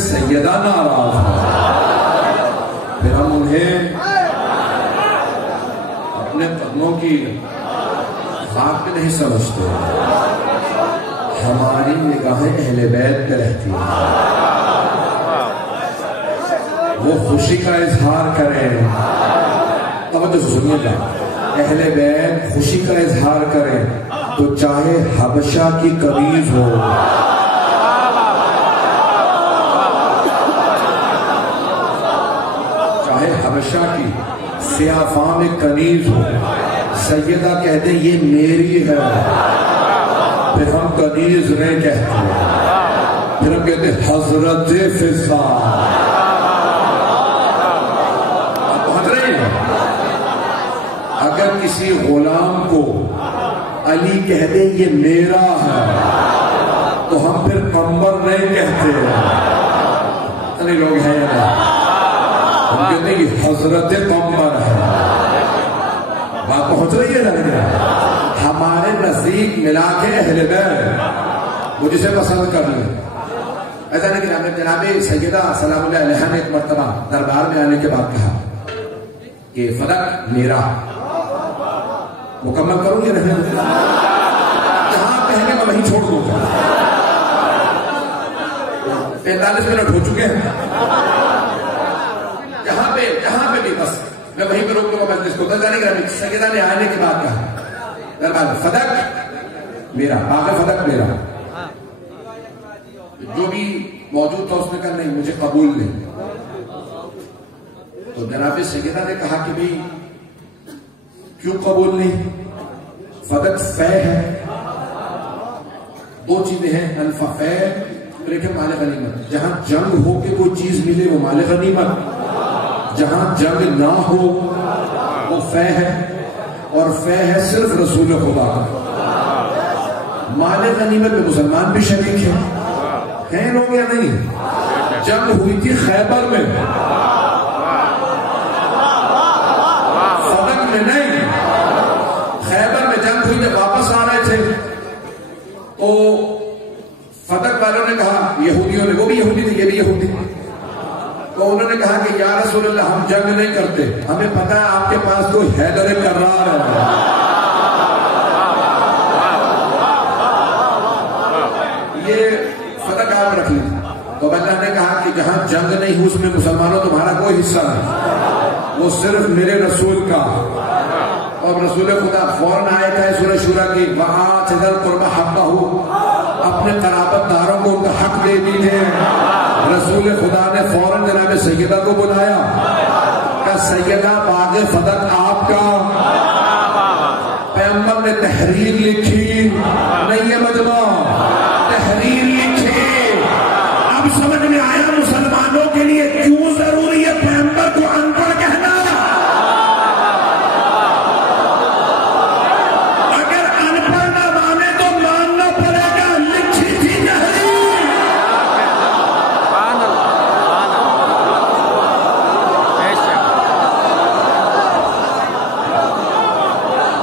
سیدہ ناراض ہے، پھر ہم انہیں اپنے قدموں کی خاک پہ نہیں سمجھتے. ہماری نگاہیں اہل بیت پہ رہتی ہیں. وہ خوشی کا اظہار کریں، توجہ سے سنیے گا، اہل بیت خوشی کا اظہار کریں تو چاہے حبشہ کی کنیز ہو، حبشہ کی سیاہ فام کنیز ہو، سیدہ کہتے یہ میری ہے، پھر ہم کنیز نہیں کہتے، پھر ہم کہتے حضرت فضا. آپ پہنچ رہے ہیں؟ اگر کسی غلام کو علی کہتے یہ میرا ہے تو ہم پھر قمر نہیں کہتے. اتنے لوگ ہیں یا نہیں؟ ہم کہتے ہیں کہ حضرت قمر ہے. بات پہنچ رہی ہے نا؟ ہمارے نزدیک ملا کے اہل بیت وہ جسے پسند کر لیں. ایسا نہیں کہ جناب سیدہ سلام اللہ علیہ نے ایک مرتبہ دربار میں آنے کے بعد کہا کہ فلک میرا. مکمل کروں یا نہیں؟ جہاں کہنے میں وہیں چھوڑ دوں گا. 45 منٹ ہو چکے ہیں. جہاں پہ بھی بس میں وہیں پہ روک دوں گا مجلس کو. جانے کا سیدہ نے آنے کے بعد کہا دربار فدق میرا، باغ فدق میرا. جو بھی موجود تھا، اس نے کہا نہیں مجھے قبول نہیں. تو جناب سیدہ نے کہا کہ بھئی کیوں قبول نہیں؟ فدق فے ہے، دو چیزیں ہیں، انفا فے لیکن مال غنیمت. جہاں جنگ ہو کے کوئی چیز ملے وہ مال غنیمت، جہاں جنگ نہ ہو وہ فے ہے، اور فے ہے صرف رسول خدا کا. مال غنیمت میں مسلمان بھی شریک ہیں لوگ یا نہیں؟ جنگ ہوئی تھی خیبر میں، فدق میں نہیں. خیبر میں جنگ ہوئی، جب واپس آ رہے تھے تو فدق والوں نے کہا، یہودیوں نے، وہ بھی یہودی تھے یہ بھی یہودی، تو انہوں نے کہا کہ یا رسول اللہ ہم جنگ نہیں کرتے، ہمیں پتا ہے آپ کے پاس تو حیدر کرار ہے. یہ فدق آپ رکھ لیں. تو اللہ نے کہا کہ جہاں جنگ نہیں ہو اس میں مسلمانوں تمہارا کوئی حصہ نہیں، وہ صرف میرے رسول کا. اور رسول خدا فوراً آئے تھے سورہ شورى کی، وَآتِ ذَا الْقُرْبَى حَقَّهُ، اپنے قرابت داروں کو ان کا حق دے دیجئے. رسول خدا نے فوراً جناب سیدہ کو بلایا کہ سیدہ باغ فدق آپ کا. پیغمبر نے تحریر لکھی، نہیں ہے مجمع، تحریر لکھی. اب سمجھ میں آیا مسلمانوں کے لیے کیوں ضروری ہے پیغمبر کو ان پڑھ کہنا. اگر ان پڑھ نہ مانے تو ماننا پڑے گا، لکھی تھی تحریر.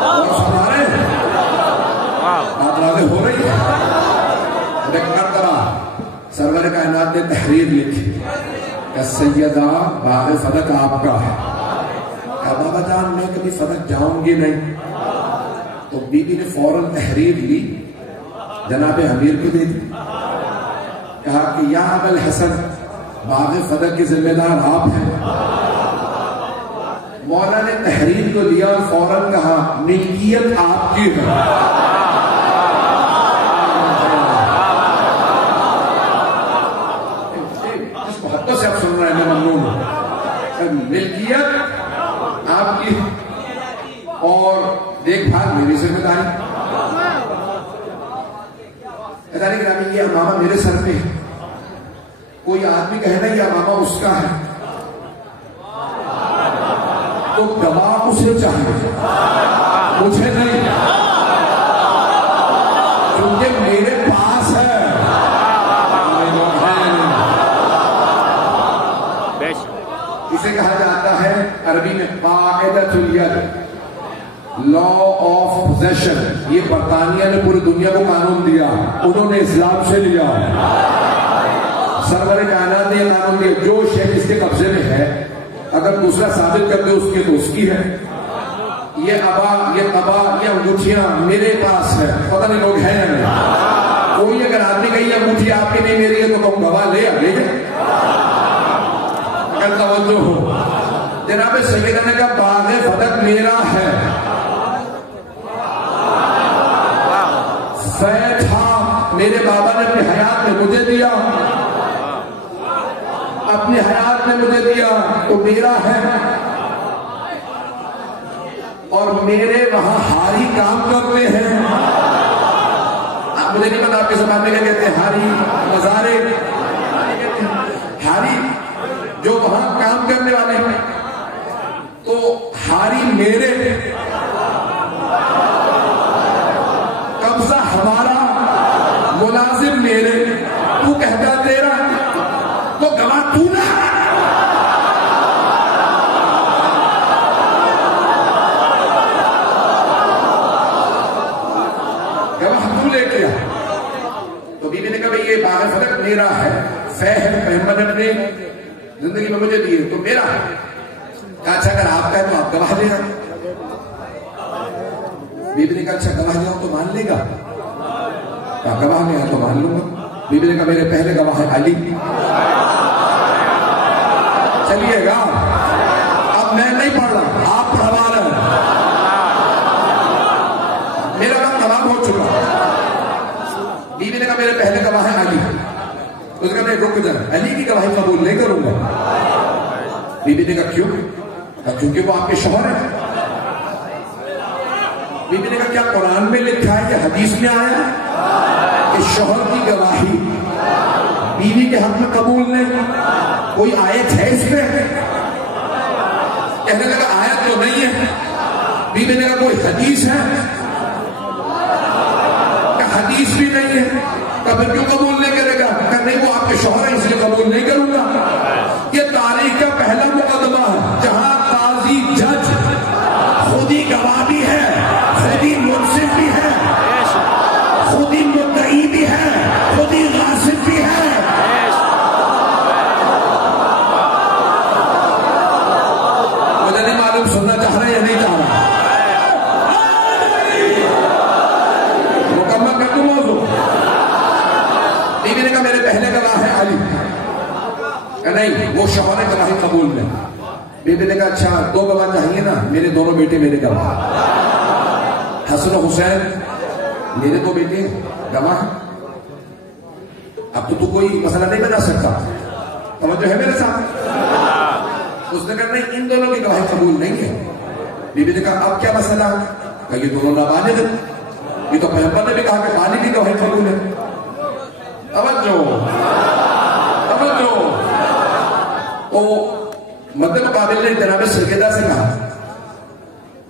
اور سنا رہے ہیں بات واضح ہو رہی ہے. سرور کائنات نے تحریر لکھی کہ سیدہ باغ فدق آپ کا ہے. کہا بابا جان میں کبھی فدق جاؤں گی نہیں. تو بی بی نے فوراً تحریر لی، جناب امیر کو دے دی. کہا کہ یا ابا الحسن باغ فدق کے ذمہ دار آپ ہیں. مولا نے تحریر کو لیا اور فوراً کہا ملکیت آپ کی ہے. سے آپ سن رہے ہیں ممنون. ملکیت آپ کی اور دیکھ بھال میری ذمہ داری. یہ امامہ میرے سر پہ ہے. کوئی آدمی کہے نا یہ امامہ اس کا ہے تو گواہ اسے چاہیے، مجھے نہیں، کیونکہ میرے پاس ہے. اسے کہا جاتا ہے عربی میں قاعدۃ الید، لا آف پوزیشن. یہ برطانیہ نے پوری دنیا کو قانون دیا، انہوں نے اسلام سے لیا. سرور کائنات نے یہ قانون دیا جو شے اس کے قبضے میں ہے اگر دوسرا ثابت کر دے اس کی تو اس کی ہے. یہ ابا، یہ قبا، یہ انگوٹھیاں میرے پاس ہے، پتہ نہیں لوگ ہیں یا نہیں. کوئی اگر آدمی کہی یہ انگوٹھی آپ کی نہیں میری ہے تو کہوں گواہ لے لے جائے. توجہ ہو، جناب سیدہ نے کہا باغ فدق میرا ہے. فے تھا میرے بابا نے اپنی حیات میں مجھے دیا، اپنی حیات میں مجھے دیا تو میرا ہے. اور میرے وہاں ہاری کام کرتے ہیں. مجھے نہیں پتا آپ کے زبان میں کیا کہتے ہیں، ہاری مزارے، ہاری جو وہاں کام کرنے والے ہیں. تو ہاری میرے، قبضہ ہمارا، ملازم میرے. تو کہتا تیرا تو گواہ تو نہ. گواہ تو لے کے. تو بی بی نے کہا یہ باغ فدق میرا ہے، فے ہے پیغمبر نے اپنے زندگی میں مجھے دیے تو میرا ہے. کہا اچھا اگر آپ کا ہے تو آپ گواہ دے گا. بی بی نے کہا اچھا گواہ دے تو مان لے گا. کہا گواہ نہیں ہے تو مان لوں گا. بی بی نے کہا میرے پہلے گواہ ہے علی. چلیے گا اب میں نہیں پڑھ رہا، آپ پڑھوا رہے ہیں، میرا کام تمام ہو چکا. بی بی نے کہا میرے پہلے گواہ ہے علی. اس نے کہا رک جائیں، علی کی گواہی قبول نہیں کروں گا. بی بی نے کہا کیوں؟ کہا کیونکہ وہ آپ کے شوہر ہیں. بی بی نے کہا کیا قرآن میں لکھا ہے یا حدیث میں آیا ہے کہ شوہر کی گواہی بیوی کے حق میں قبول نہیں؟ کوئی آیت ہے اس پہ؟ کہنے لگا آیت تو نہیں ہے. بی بی نے کہا کوئی حدیث ہے؟ کہ حدیث بھی نہیں ہے. کہ پھر کیوں قبول نہیں کرے گا؟ کہ نہیں وہ آپ کے شوہر ہیں اس لیے قبول نہیں کروں گا. یہ تاریخ کا پہلا مقدمہ ہے جہاں قاضی جج خود ہی گواہ بھی ہے، خود ہی منصف بھی ہے، خود ہی مدعی بھی ہے، خود ہی غاصب بھی ہے. مجھے نہیں معلوم سننا چاہ رہا ہے یا نہیں چاہ رہا. مکمل کر دوں موضوع. بیوی نے کہا میرے پہلے گواہ ہے علی. کہ نہیں وہ شوہر گواہی قبول میں. بی بی نے کہا اچھا دو گواہ چاہیے نا، میرے دونوں بیٹے میرے گواہ. حسن و حسین میرے دو بیٹے گواہ. اب تو کوئی مسئلہ نہیں بنا سکتا. توجہ ہے میرے ساتھ؟ اس نے کہا نہیں ان دونوں کی گواہی قبول نہیں ہے. بی بی نے کہا اب کیا مسئلہ؟ کہ یہ دونوں نابالغ ہیں. یہ تو پیغمبر نے بھی کہا کہ بالغ کی گواہی قبول ہے. توجہ توجہ. تو مد مقابل نے جناب سیدہ سے کہا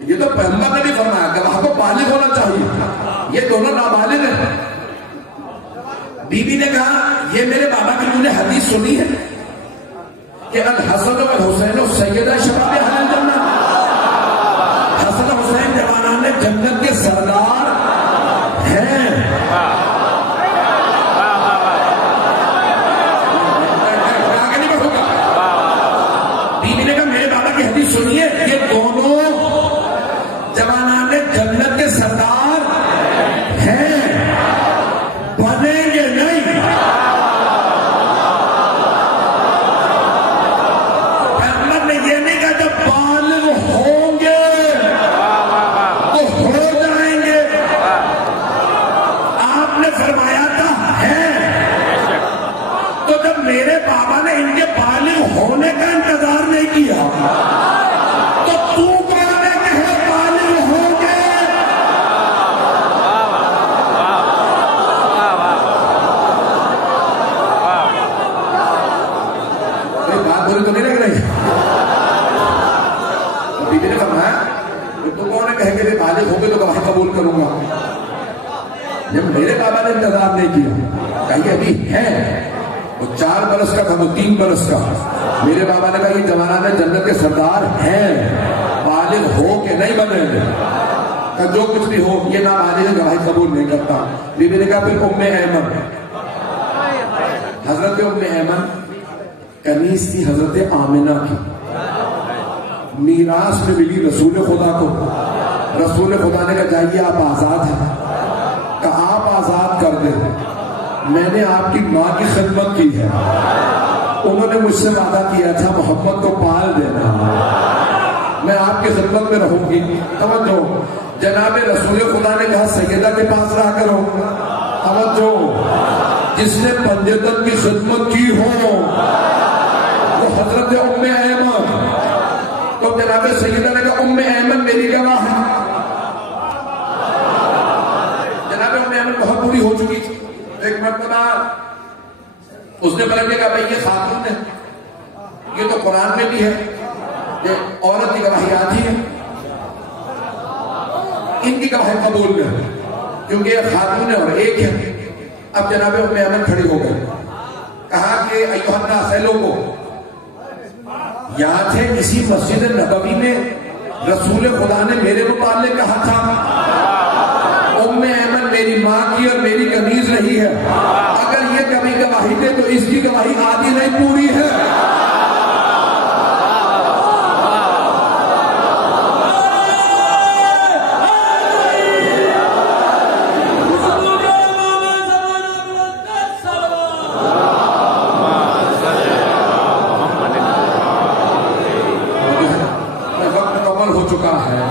یہ تو پیغمبر نے بھی فرمایا گواہ کو بالغ ہونا چاہیے، یہ دونوں نابالغ ہیں. بی بی نے کہا یہ میرے بابا کی تم نے حدیث سنی ہے کہ الحسن والحسین سیدہ شباب اہل الجنہ. حسن حسین جوانان جنت کے سردار ہیں. سنیے یہ دونوں جوانان جنت کے سردار ہیں، بنیں گے نہیں. پیغمبر نے یہ نہیں کہا جب بالغ ہوں گے تو ہو جائیں گے. آپ نے فرمایا تھا ہے. تو جب میرے بابا نے ان کے بالغ ہونے کا انتظار نہیں کیا تو کہنے کہ ہے بالغ ہوں گے. بات بری تو نہیں لگ رہی. بی بی نے فرمایا تو کون ہے کہیں گے بالغ ہوں گے تو گواہ قبول کروں گا. جب میرے بابا نے انتظار نہیں کیا کہیں ابھی ہے، وہ 4 برس کا تھا وہ 3 برس کا. میرے بابا نے کہا یہ جوانان جنت کے سردار ہیں، بالغ ہو کے نہیں بنے گے. کہ جو کچھ بھی ہو یہ نابالغ گواہی قبول نہیں کرتا. بی بی نے کہا پھر ام ایمن. حضرت ام ایمن کنیز تھی حضرت آمنہ کی، میراث میں ملی رسول خدا کو. رسول خدا نے کہا جائیے آپ آزاد ہیں. کہ آپ آزاد کر دیں، میں نے آپ کی ماں کی خدمت کی ہے، انہوں نے مجھ سے وعدہ کیا تھا محمد کو پال دینا، میں آپ کی خدمت میں رہوں گی. توجہ جناب رسول خدا نے کہا سیدہ کے پاس رہا کرو. توجہ جس نے پنجتن کی خدمت کی ہو وہ حضرت ام ایمن. تو جناب سیدہ نے کہا ام ایمن میری گواہ ہے. جناب ام ایمن بہت بری ہو چکی تھی. ایک مرتبہ اس نے پلٹ کے کہا بھائی یہ خاتون ہے، یہ تو قرآن میں بھی ہے یہ عورت کی گواہی آتی ہے، ان کی گواہی قبول میں کیونکہ یہ خاتون ہے اور ایک ہے. اب جناب ام ایمن کھڑی ہو گئی. کہا کہ ایھا الناس، لوگوں یاد ہے اسی مسجد نبوی میں رسول خدا نے میرے متعلق کہا تھا ام ایمن میری ماں کی اور میری کنیز رہی ہے، اگر یہ کبھی گواہی دے تو اس کی گواہی آدھی نہیں پوری ہے. وقت مکمل ہو چکا ہے.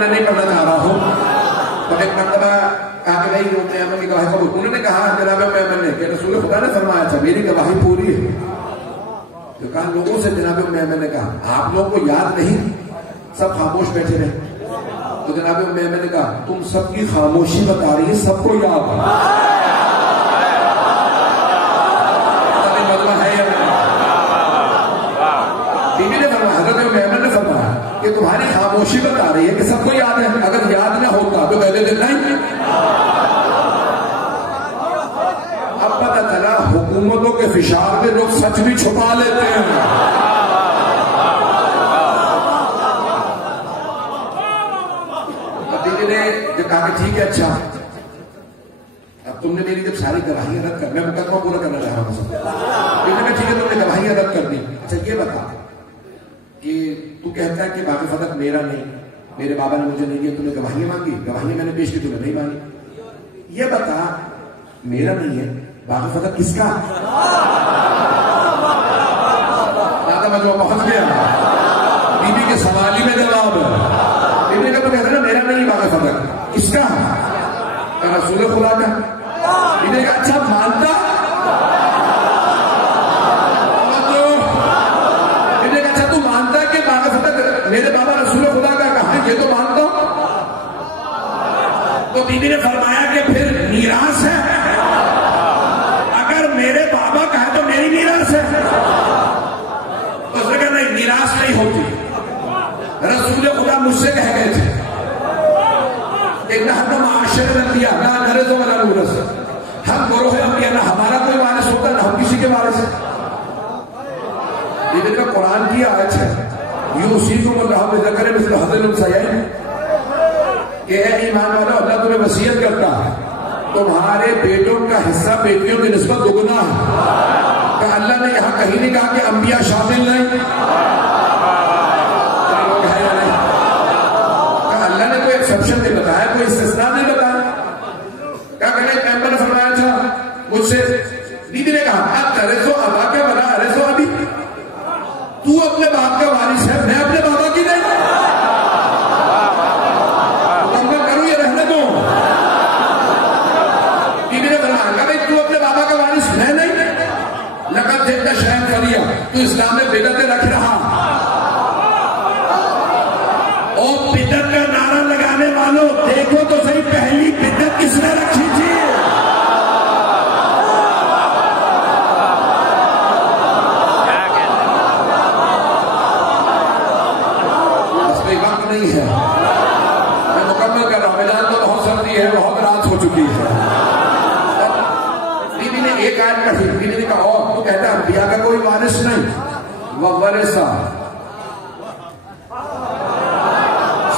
نہیں کرنا چاہ رہا ہوں. ایک مرتبہ کہا کہ نہیں وہ میمن کی گواہی قبول. انہوں نے کہا جناب میمن نے کہ رسول خدا نے فرمایا تھا میری گواہی پوری ہے. جو کہا لوگوں سے جناب میمن نے کہا آپ لوگوں کو یاد نہیں؟ سب خاموش بیٹھے رہے. تو جناب میمن نے کہا تم سب کی خاموشی بتا رہی ہے سب کو یاد ہے. مطلب ہے بیوی نے فرمایا حضرت میمن نے فرمایا کہ تمہاری خاموشی بتا رہی ہے کہ سب کو یاد ہے. اگر یاد نہ ہوتا تو پہلے دن نہیں. اب پتہ چلا حکومتوں کے فشار میں لوگ سچ بھی چھپا لیتے ہیں. کہا کہ ٹھیک ہے اچھا اب تم نے میری جب ساری گواہیاں رد کر میں مقدمہ پورا کرنا چاہ رہا ہوں سب. ٹھیک ہے تم نے گواہیاں رد کر دی. اچھا یہ بتا کہ تو کہتا ہے کہ باغ فتح میرا نہیں میرے بابا نے مجھے نہیں دیا. تم نے گواہیاں مانگی گواہیاں میں نے پیش کی تم نے نہیں مانگی. یہ بتا میرا نہیں ہے باغ فتح کس کا؟ دادا مجموعہ پہنچ گیا. بیوی کے سوال ہی میں جواب بیوی کا تو کہتا ہے نا میرا نہیں باغ فتح کس کا؟ رسول خدا کا. بیوی کا اچھا مانتا میرے بابا رسول خدا کا کہا یہ تو مانتا ہوں. تو بیوی نے فرمایا کہ پھر میراث ہے. اگر میرے بابا کا ہے تو میری میراث ہے. تو اس نے کہا نہیں میراث نہیں ہوتی. رسول خدا مجھ سے کہہ گئے تھے کہ نحن معاشر الانبیاء لا نرث ولا نورث. ہم گروہ انبیاء نہ ہمارا کوئی وارث ہوتا نہ ہم کسی کے وارث ہیں. یہ کا قرآن کی آیت ہے یوصیکم اللہ بذکر مثل حظ الانثیین کہ اے ایمان والو اللہ تمہیں وصیت کرتا ہے تمہارے بیٹوں کا حصہ بیٹیوں کی نسبت دگنا ہے. کہ اللہ نے یہاں کہیں نہیں کہا کہ انبیاء شامل نہیں. کہ اللہ نے کوئی ایکسپشن نہیں بتایا کوئی استثناء نہیں بتایا. کیا کہنے پیغمبر نے فرمایا تھا مجھ سے بیوی نے کہا اب ترثو ابا کے بنا ارثو ابھی تو اپنے باپ کا وارث ہے میں اپنے بابا کی نہیں. مکمل کروں یہ رہنے دو. بیوی نے فرمایا بھائی تو اپنے بابا کا وارث میں نہیں. لقد جئت شیئا فریا تو اسلام میں بدعتیں رکھ رہا. اور بدعت کا نعرہ لگانے والوں دیکھو تو صحیح پہلی بدعت کس نے رکھی تھی. نہیں ہے میں مکمل کر رہا ہوں. میں جانتا ہوں بہت سردی ہے بہت رات ہو چکی ہے. بیوی نے ایک آیت پڑھی. بیوی نے کہا اور تو کہتا ہے انبیاء کا کوئی وارث نہیں. وورث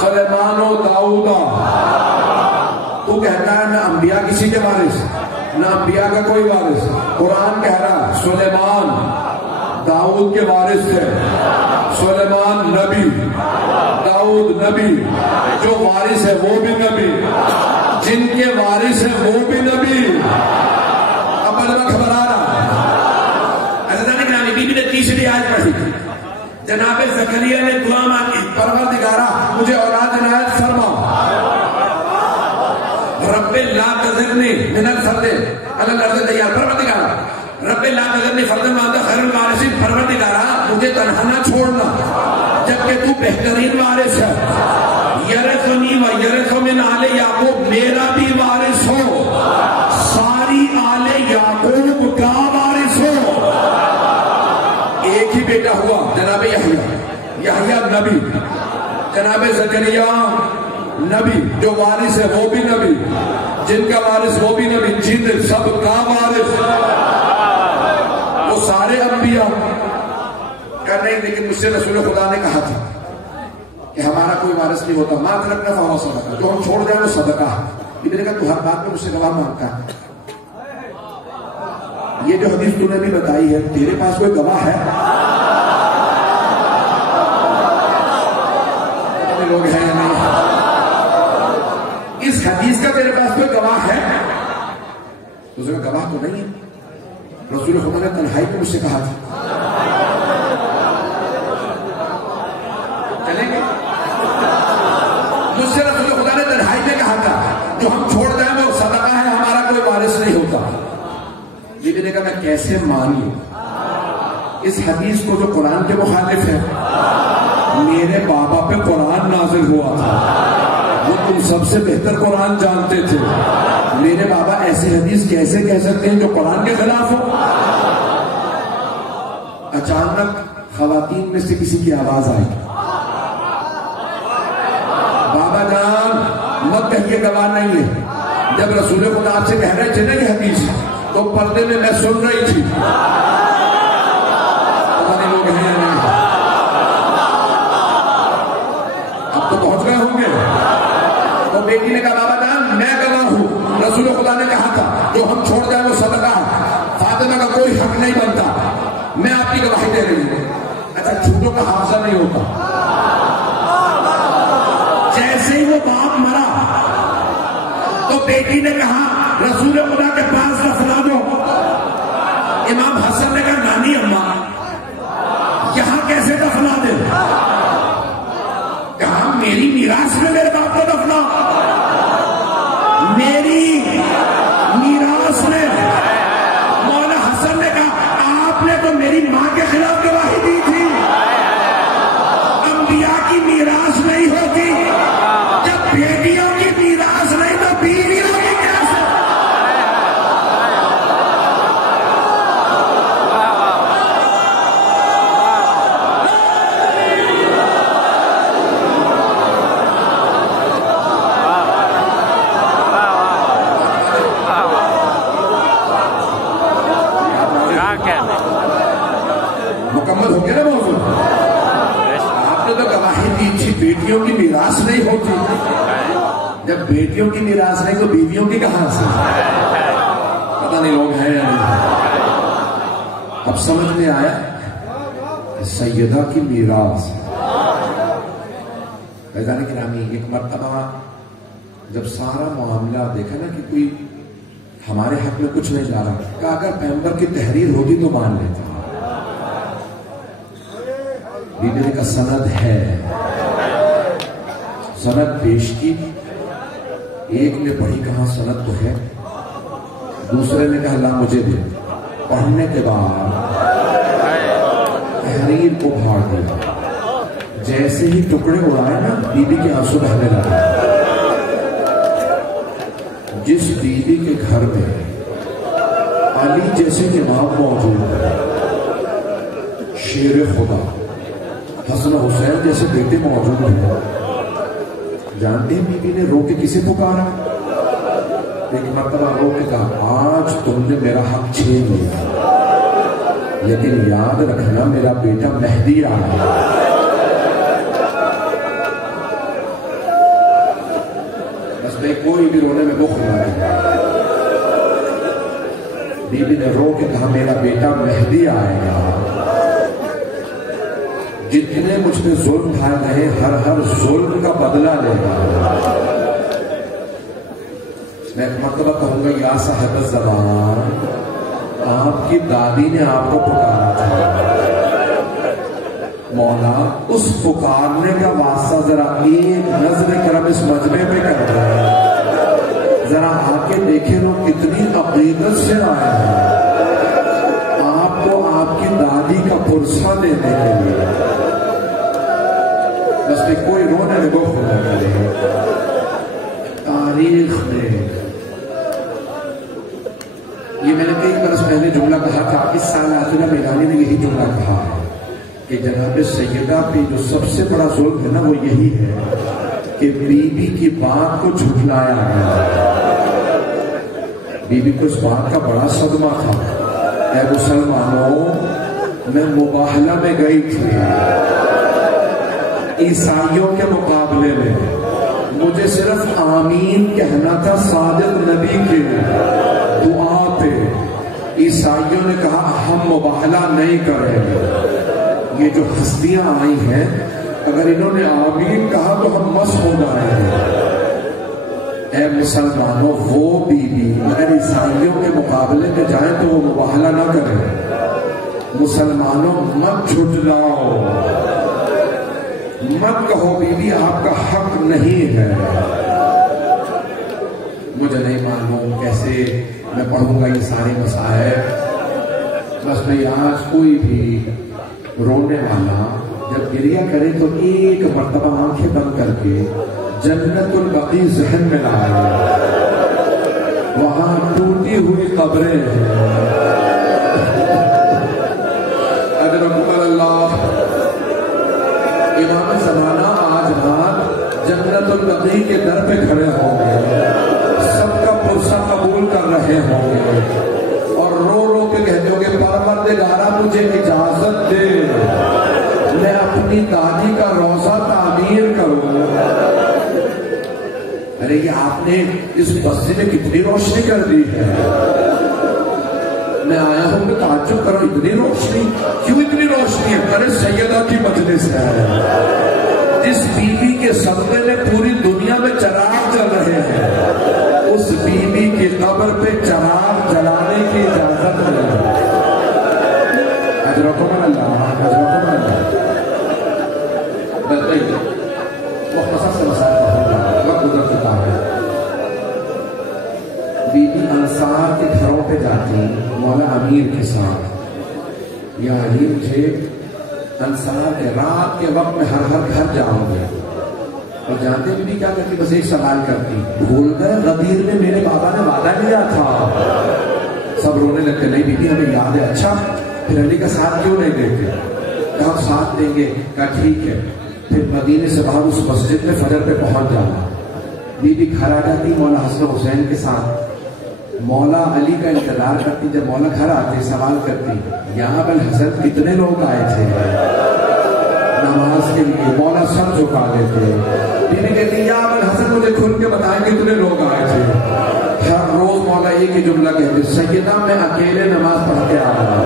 سلیمان و داؤد. تو کہتا ہے نہ انبیاء کسی کے وارث نہ انبیاء کا کوئی وارث. قرآن کہہ رہا سلیمان داؤد کے وارث تھے. سلیمان نبی داؤد نبی. جو وارث ہے وہ بھی نبی جن کے وارث ہیں وہ بھی نبی. اب مطلب خبر آ رہا. حضرت گرامی بیوی نے تیسری آیت پڑھی. جناب زکریا نے دعا مانگی پروردگارا مجھے اولاد عنایت فرما. رب لا تذرنی من الفرد علی الارض دیار. پروردگارا رب لا تذرنی فردا وانت خیر الوارثین. پروردگارا مجھے تنہا نہ چھوڑنا جبکہ تو بہترین وارث ہے. یرثنی و یرث من آل یعقوب میرا بھی وارث ہو ساری آل یعقوب کا وارث ہو. ایک ہی بیٹا ہوا جناب یحییٰ نبی. جناب زکریا نبی جو وارث ہے وہ بھی نبی جن کا وارث وہ بھی نبی جن سب کا وارث وہ سارے انبیاء. نہیں لیکن مجھ سے رسول خدا نے کہا تھا کہ ہمارا کوئی وارث نہیں ہوتا. ماں ترکنا فہو صدقہ. جو ہم چھوڑ جائیں وہ صدقہ ہے. یہ نے کہا تو ہر بات میں مجھ سے گواہ مانگتا ہے. یہ جو حدیث تو نے بھی بتائی ہے تیرے پاس کوئی گواہ ہے؟ لوگ ہیں یا نہیں؟ اس حدیث کا تیرے پاس کوئی گواہ ہے؟ تو اس کا گواہ تو نہیں ہے. رسول خدا نے تنہائی میں مجھ سے کہا تھا. مجھ سے رسول خدا نے تنہائی میں کہا تھا جو ہم چھوڑ جائیں وہ صدقہ ہے، ہمارا کوئی وارث نہیں ہوتا. بیوی نے کہا میں کیسے مانوں اس حدیث کو جو قرآن کے مخالف ہے؟ میرے بابا پہ قرآن نازل ہوا تھا، وہ تم سب سے بہتر قرآن جانتے تھے، میرے بابا ایسی حدیث کیسے کہہ سکتے ہیں جو قرآن کے خلاف ہو؟ اچانک خواتین میں سے کسی کی آواز آئی، بابا جان مت کہیے گواہ نہیں ہے. جب رسول خدا آپ سے کہہ رہے تھے نا یہ حدیث تو پردے میں میں سن رہی تھی. پتہ نہیں لوگ ہیں یا نہیں، اب تو پہنچ گئے ہوں گے. تو بیٹی نے کہا بابا جان میں گواہ ہوں، رسول خدا نے کہا تھا جو ہم چھوڑ جائیں وہ صدقہ ہے، فاطمہ کا کوئی حق نہیں بنتا، میں آپ کی گواہی دے رہی ہوں. اچھا جھوٹوں کا حافظہ نہیں ہوتا. جیسے ہی وہ باپ مرا تو بیٹی نے کہا رسول خدا کے پاس دفنا دو. امام حسن نے کہا نانی اماں یہاں کیسے دفنا دے؟ کہا میری میراث میں میرے باپ کو دفنا، میری میراث میں. مولا حسن نے کہا آپ نے تو میری ماں کے خلاف گواہی دی تھی. انبیاء کی میراث نہیں ہوتی، جب بیٹیوں کی میراث نہیں تو بیویوں کی کیسے؟ مکمل ہو گیا نا موضوع؟ آپ نے تو گواہی دی تھی بیٹیوں کی میراث نہیں ہوتی. جب بیٹیوں کی میراث نہیں تو بیویوں کی کہاں سے؟ پتہ نہیں لوگ ہیں یا نہیں. اب سمجھ میں آیا سیدہ کی میراث. فیضان گرامی ایک مرتبہ جب سارا معاملہ دیکھا نا کہ کوئی ہمارے حق میں کچھ نہیں لا رہا، کہ اگر پیغمبر کی تحریر ہوتی تو مان لیتا. بیوی کا سند ہے، سند پیش کی. ایک نے پڑھی کہا سند تو ہے، دوسرے نے کہا لا مجھے دے. پڑھنے کے بعد تحریر کو پھاڑ دیا. جیسے ہی ٹکڑے اڑائے نا بیوی کے آنسو بہنے لگے. جس بیوی کے گھر میں علی جیسے جناب موجود ہے، شیر خدا حسن حسین جیسے بیٹے موجود ہیں، جانتے ہیں بیوی نے رو کے کسے پکارا؟ ایک مرتبہ رو کے کہا آج تم نے میرا حق چھین لیا، لیکن یاد رکھنا میرا بیٹا مہدی آیا. بس میں کوئی بھی رونے میں بخل نہ رہا. بیوی نے رو کے کہا میرا بیٹا مہدی آئے گا، جتنے مجھ پہ ظلم ڈھائے گئے ہر ظلم کا بدلہ لے گا. میں ایک مرتبہ کہوں گا یا صاحب الزمان، آپ کی دادی نے آپ کو پکارا تھا. مولا اس پکارنے کا واسطہ ذرا ایک نظر کرم اس مجمع پہ کر دیں. ذرا آ کے دیکھیں لوگ کتنی عقیدت سے آئے ہیں آپ کو آپ کی دادی کا پرسہ دینے کے لیے. بس میں کوئی رونے میں بخل نہ کرے. تاریخ میں یہ میں نے کئی برس پہلے جملہ کہا تھا، اس سال عاطلہ میدانی نے یہی جملہ کہا کہ جناب سیدہ پہ جو سب سے بڑا ظلم ہے نا وہ یہی ہے کہ بیوی کی بات کو جھٹلایا گیا. بیوی کو اس بات کا بڑا صدمہ تھا. اے مسلمانوں، میں مباہلہ میں گئی تھی عیسائیوں کے مقابلے میں، مجھے صرف آمین کہنا تھا صادق نبی کی دعا پہ. عیسائیوں نے کہا ہم مباہلہ نہیں کریں گے، یہ جو ہستیاں آئی ہیں اگر انہوں نے آمین کہا تو ہم مس ہو جائیں گے. اے مسلمانوں، وہ بیوی اگر عیسائیوں کے مقابلے میں جائیں تو وہ مباہلہ نہ کریں. مسلمانوں مت جھٹلاؤ، مت کہو بیوی آپ کا حق نہیں ہے. مجھے نہیں معلوم کیسے میں پڑھوں گا یہ سارے مسائل. بس بھئی آج کوئی بھی رونے والا جب گریہ کرے تو ایک مرتبہ آنکھیں بند کر کے جنت البقیع ذہن میں لائے. وہاں ٹوٹی ہوئی قبریں ہیں. اجرکم اللہ. امام زمانہ آج رات جنت البقیع کے در پہ کھڑے ہوں گے, سب کا پرسہ قبول کر رہے ہوں گے اور رو رو کے کہتے ہوں گے پروردگارا مجھے اجازت دے میں اپنی دادی کا روضہ تعمیر کروں. ارے یہ آپ نے اس مسجد میں کتنی روشنی کر دی ہے. میں آیا ہوں کہ تعجب کرو اتنی روشنی کیوں اتنی روشنی ہے. ارے سیدہ کی مجلس ہے جس بیوی کے صدقے میں پوری دنیا میں چراغ جل رہے ہیں, اس بیوی کی قبر پہ چراغ جلانے کی اجازت ہے. اجرکم اللہ. اجرکم اللہ. مختصر سے مسائل پڑھوں گا, وقت گزر چکا ہے. بی بی انصار کے گھروں پہ جاتی مولا امیر کے ساتھ, یا علی مجھے انصار کے رات کے وقت میں ہر گھر جاؤں گے. اور جانتے بھی کیا کرتی, بس ایک سوال کرتی, بھول گئے غدیر میں میرے بابا نے وعدہ کیا تھا. سب رونے لگتے, نہیں بی بی ہمیں یاد ہے. اچھا پھر علی کا ساتھ کیوں نہیں دیتے؟ کہا ساتھ دیں گے. کہا ٹھیک ہے. پھر مدینے سے باہر اس مسجد میں فجر پہ پہنچ جانا. بی بی گھر آ جاتی مولا حسن حسین کے ساتھ, مولا علی کا انتظار کرتی. جب مولا گھر آتے سوال کرتی, یہاں پر حضرت کتنے لوگ آئے تھے نماز کے لیے؟ مولا سر جھکا دیتے. بی بی کہتی یا ابل حسن مجھے کھل کے بتائیں کتنے لوگ آئے تھے. ہر روز مولا ایک ہی جملہ کہتے, سیدہ میں اکیلے نماز پڑھ کے آ رہا,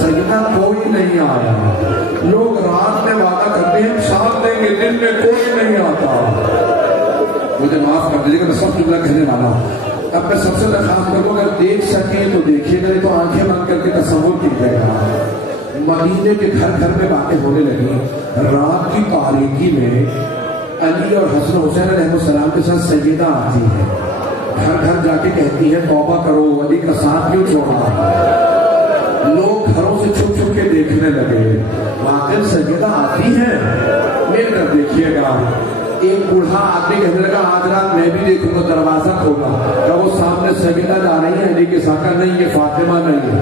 سیدہ کوئی نہیں آیا. لوگ رات میں وعدہ کرتے ہیں ساتھ دیں گے, دن میں کوئی نہیں آتا. مجھے معاف کر دیجیے کہ میں سب جملہ کہنے والا ہوں. اب میں سب سے درخواست کروں اگر دیکھ سکیں تو دیکھیے گا, تو آنکھیں بند کر کے تصور کیجیے گا. مدینے کے گھر گھر میں باتیں ہونے لگی. رات کی تاریکی میں علی اور حسن حسین علیہ السلام کے ساتھ سیدہ آتی ہے, گھر گھر جا کے کہتی ہے توبہ کرو, علی کا ساتھ کیوں چھوڑا. لوگ گھروں سے چھپ چھپ کے دیکھنے لگے. واقعی سیدہ آتی ہے, میرے طرف دیکھیے گا. ایک بوڑھا آدمی کہنے لگا آج رات میں بھی دیکھوں گا. دروازہ کھولا, جب وہ سامنے سیدہ جا رہی ہے علی کے ساتھ, نہیں یہ فاطمہ نہیں ہے.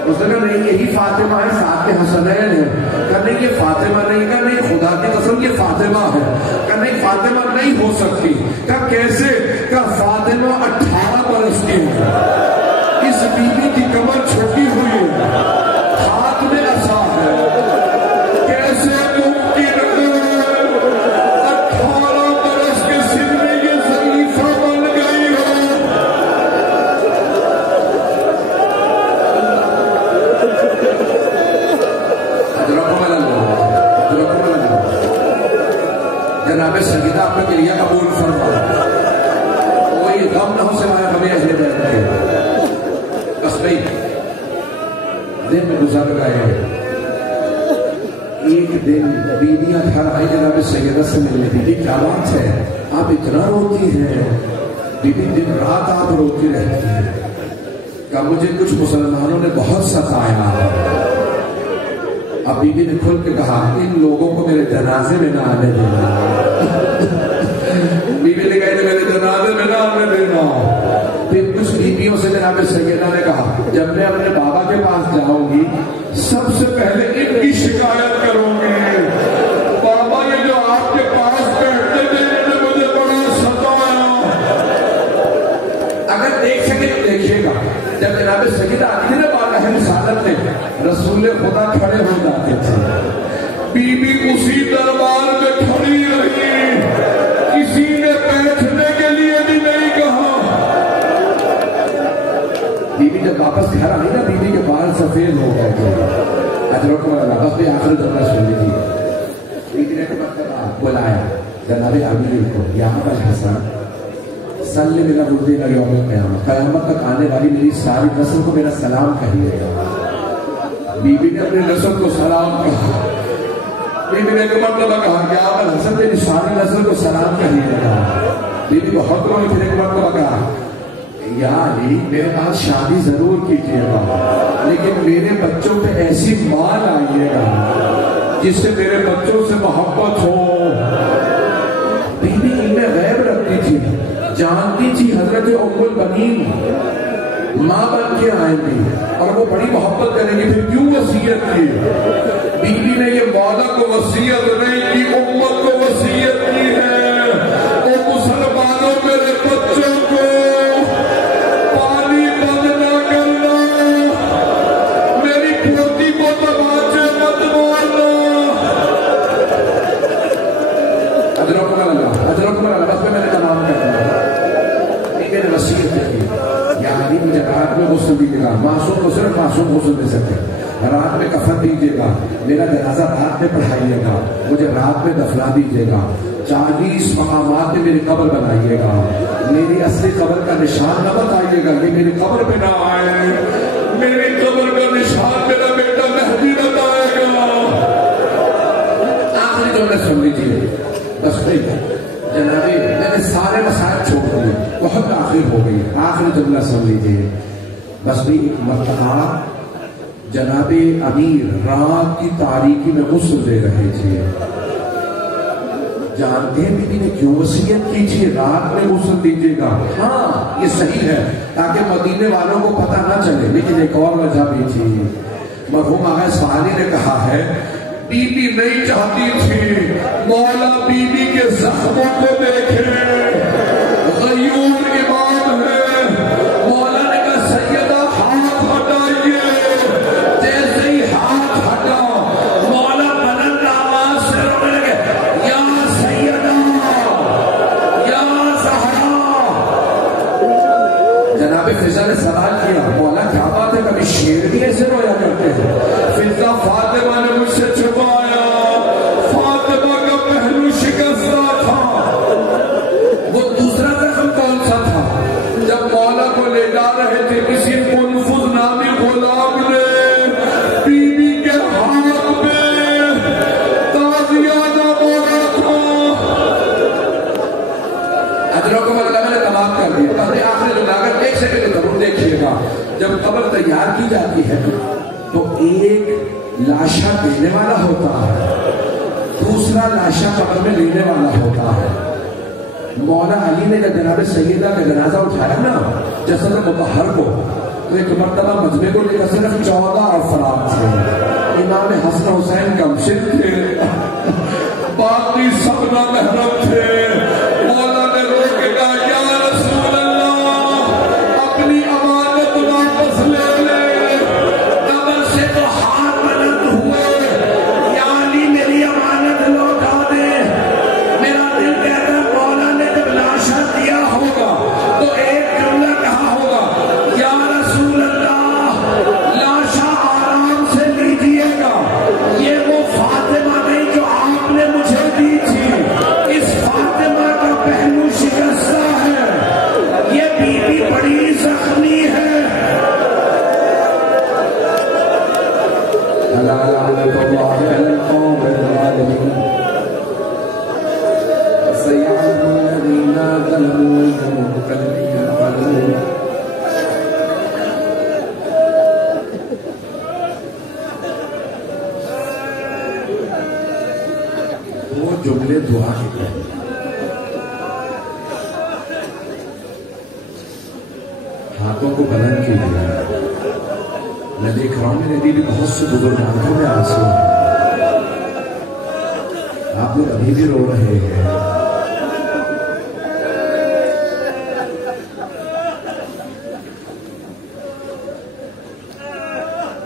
اس نے کہا نہیں یہی فاطمہ ہے, ساتھ میں حسنین ہے. کہا نہیں یہ فاطمہ نہیں. کہا نہیں خدا کی قسم یہ فاطمہ ہے. کہا نہیں فاطمہ نہیں ہو سکتی. کہا کیسے؟ کہا فاطمہ 18 برس کی ہے, اس بیوی کی کمر چھوٹی ہوئی ہے, ہاتھ میں عصا ہے, کیسے ممکن ہے 18 برس کے سن میں یہ ضعیفہ بن گئی ہو. جناب سیدہ آپ کا کلیہ قبول فرما, کوئی غم نہ ہو سوائے ہمیں اہل بیت کے. بس بھئی دن میں گزر گئے. ایک دن بیویاں گھر آئی جناب سیدہ سے ملنے. بیوی کیا بات ہے آپ اتنا روتی ہیں؟ بیوی دن رات آپ روتی رہتی ہیں. کہ مجھے کچھ مسلمانوں نے بہت ستایا. اب بیوی نے کھل کے کہا ان لوگوں کو میرے جنازے میں نہ آنے دینا. بیوی نے کہا میرے جنازے میں نہ آنے دینا. پھر کچھ بیویوں سے جناب سیدہ نے کہا جب میں اپنے بابا کے پاس جاؤں گی سب سے پہلے ان کی شکایت کروں گی. بابا یہ جو آپ کے پاس بیٹھتے تھے انہوں نے مجھے بڑا ستایا. اگر دیکھ سکے تو دیکھیے گا جب جناب سیدہ آتی تھی نا بارگاہ رسالت میں رسول خدا کھڑے ہو جاتے تھے. بی بی اسی دربار میں کھڑی رہی, کسی نے بیٹھنے کے لیے بھی نہیں کہا. بی بی جب واپس گھر آئی نا, بی بی کے بال سفید ہو گئے تھے. اجرکم اللہ. بس بھی آخر جملہ سن لیجیے. بی بی نے بلایا جناب امیر کو, یا ابا الحسن صلی میرا بردی کا یوم قیامت, قیامت تک آنے والی میری ساری نسل کو میرا سلام کہیے گا. بی بی نے اپنی نسل کو سلام کہا. بی بی نے ایک مرتبہ کہا کہ ابا الحسن میری ساری نسل کو سلام کہیے گا. بی بی بہت روئی، پھر ایک مرتبہ کہا یا علی میرے پاس شادی ضرور کیجیے گا لیکن میرے بچوں پہ ایسی ماں لائیے گا جس سے میرے بچوں سے محبت ہو۔ بی بی علم غیب رکھتی تھی، جانتی تھی حضرت ام البنین ماں بن کے آئیں گی اور وہ بڑی محبت کریں گی، پھر کیوں وصیت کی؟ بی بی نے یہ مولا کو وصیت نہیں کی، امت کو وصیت کی ہے، او مسلمانوں میرے بچوں کو پانی بند نہ کرنا، میری پوتی کو تماچے مت مارنا۔ ادرکم اللہ، بس میں نے کلام کرنا، میں نے وصیت کی یا علی مجھے رات میں غسل دیجیے گا، معصوم کو صرف معصوم غسل دے سکتے، رات میں کفن دیجیے گا، میرا جنازہ رات میں پڑھائیے گا، مجھے رات میں دفنا دیجیے گا، 40 مقامات میں میری قبر بنائیے گا، میری اصلی قبر کا نشان نہ بتائیے گا، یہ میری قبر پہ نہ آئے، میری قبر کا نشان میرا بیٹا مہدی بتائے گا۔ آخری جملہ سن لیجیے، بس جنابی میں نے سارے مسائل چھوڑ دیے، بہت آخر ہو گئی، آخری جملہ سن لیجیے، بس بھی ایک مرتبہ جناب امیر رات کی تاریکی میں غسل دے رہے تھے، جانتے ہیں بی بی نے کیوں وصیت کی تھی رات میں غسل دیجیے گا؟ ہاں یہ صحیح ہے تاکہ مدینے والوں کو پتہ نہ چلے، لیکن ایک اور وجہ بھی تھی، مرحوم آغا سوالی نے کہا ہے بی بی نہیں چاہتی تھی مولا بی بی کے زخموں کو دیکھے، غیور امام ہے، مولا نے کہا سیدہ ہاتھ ہٹائیے، جیسے ہی ہاتھ ہٹا مولا بلند آواز سے رونے لگے یا سیدہ یا زہرا۔ جناب فضا نے سوال کیا مولا کیا بات ہے، کبھی شیر بھی ایسے رویا کرتے ہیں؟ فضا فاطمہ نے مجھ سے چھپایا، فاطمہ کا پہلو شکستہ تھا۔ وہ دوسرا زخم کون سا تھا؟ جب مولا کو لے جا رہے تھے کسی منفذ نامی غلام نے بی بی کے ہاتھ میں تازیانہ مارا تھا۔ ادرکم اللہ میں نے تمام کر دیا، پہلے آخری جو لاغت ایک سیکنڈ ضرور دیکھیے گا، جب قبر تیار کی جاتی ہے تو ایک لاشا دینے والا ہوتا ہے، دوسرا لاشا قبر میں لینے والا ہوتا ہے۔ مولا علی نے جب جناب سیدہ کا جنازہ اٹھایا نا جسد مطہر کو، تو ایک مرتبہ مجمع کو لے کر صرف 14 افراد تھے، امام حسن حسین کمشن تھے، باقی سب نامحرم تھے۔ مولا نے رو کے کہا یا رسول اللہ اپنی امانت واپس لے لے، قبر سے تو ہاتھ بلند ہوئے، یا علی میری امانت لوٹا دے۔ میرا دل کہتا ہے مولا نے جب لاشا دیا ہوگا تو ایک جملہ کہا ہوگا یا رسول اللہ لاشا آرام سے لیجیے گا، یہ وہ فاطمہ نہیں جو آپ نے مجھے دی تھی، اس فاطمہ کا پہلو شکستہ ہے، یہ بی بی بڑی زخمی ہے۔ لعنت اللہ علی القوم الظالمین سیعلم الذین ظلموا انهم كم يفعلون۔ وہ جملے دعا کے ہاتھوں کو بلند کیجیے، میں دیکھ رہا ہوں میرے بیوی بہت سے بزرگ آنکھوں میں آنسو ہیں، آپ لوگ ابھی بھی رو رہے ہیں۔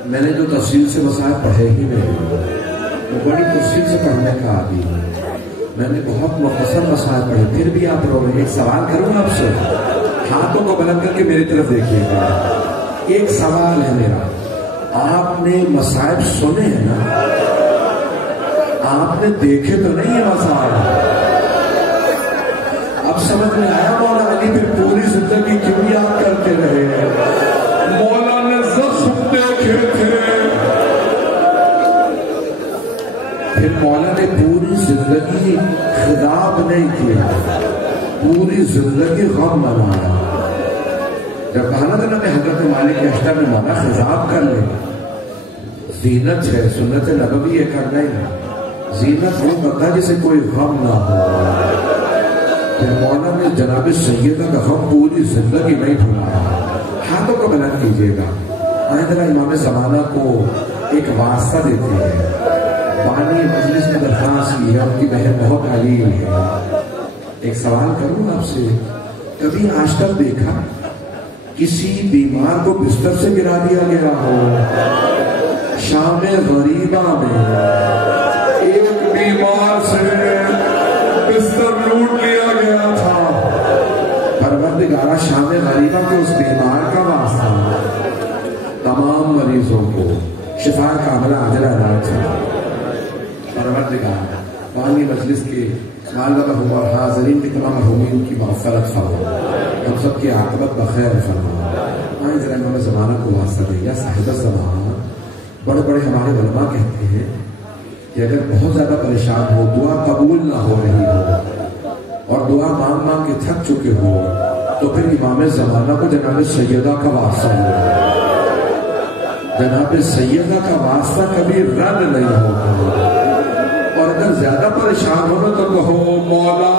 میں نے جو تفصیل سے مسائل پڑھے ہی نہیں، وہ بڑی تفصیل سے پڑھنے کا عادی ہے، میں نے بہت مختصر مسائل پڑھے، پھر بھی آپ رو رہے ہیں۔ ایک سوال کروں آپ سے، ہاتھوں کو بلند کر کے میری طرف دیکھیے گا، ایک سوال ہے میرا، آپ نے مسائل سنے ہیں نا؟ آپ نے دیکھے تو نہیں ہے مسائل؟ اب سمجھ میں آیا مولا علی پھر پوری زندگی کیوں یاد کرتے رہے ہیں؟ مولا نے زخم دیکھے تھے، پھر مولا نے پوری زندگی خطاب نہیں کیا، پوری زندگی غم منایا. جب کہا نا جناب حضرت مالک اشتر نے مولا خضاب کر لے، زینت ہے، سنت نبوی ہے کرنا ہی. زینت وہ کرتا جسے کوئی غم نہ ہو. پھر مولا نے جناب سیدہ کا غم پوری زندگی نہیں بھلایا. ہاتھوں کو بلند کیجیے گا. آئیں ذرا امام زمانہ کو ایک واسطہ دیتے ہیں. بانی مجلس نے درخواست کی ہے، ان کی بہن بہت علیل ہے. ایک سوال کروں آپ سے، کبھی آج تک دیکھا کسی بیمار کو بستر سے گرا دیا گیا ہو؟ شام غریبہ میں ایک بیمار سے بستر لوٹ لیا گیا تھا. پروردگارہ شام غریبہ کے اس بیمار کا واسطہ تمام مریضوں کو شفا کاملہ عاجلہ علاج ہے. پروردگار بانی مجلس کے معلم اور حاضرین کی تمام مرحومین کی مغفرت فرما، ہم سب کی عاقبت بخیر فرما. آئیں ذرا امام زمانہ کو واسطہ دے. یا صاحب زمانہ، بڑے بڑے ہمارے علماء کہتے ہیں کہ اگر بہت زیادہ پریشان ہو، دعا قبول نہ ہو رہی ہو اور دعا مانگ مانگ کے تھک چکے ہو، تو پھر امام زمانہ کو جناب سیدہ کا واسطہ ہو. جناب سیدہ کا واسطہ کبھی رد نہیں ہوگا. اور اگر زیادہ پریشان ہو تو کہو مولا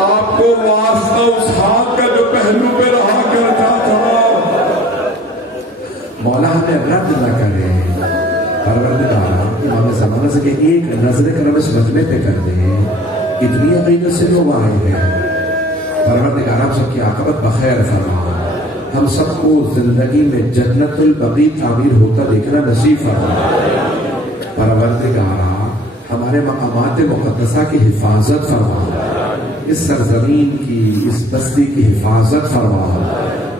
آپ کو واسطہ اس ہاتھ کا جو پہلو پہ رہا کرتا تھا، مولا ہمیں رد نہ کرے. پروردگار امام زمانہ سے کہ ایک نظر کرم اس مجمع پہ کر دیں. اتنی عقیدت سے لوگ آئے ہیں. پروردگار ہم سب کی عاقبت بخیر فرما. ہم سب کو زندگی میں جنت البقیع تعمیر ہوتا دیکھنا نصیب فرما. پروردگار ہمارے مقامات مقدسہ کی حفاظت فرما. اس سرزمین کی، اس بستی کی حفاظت فرما.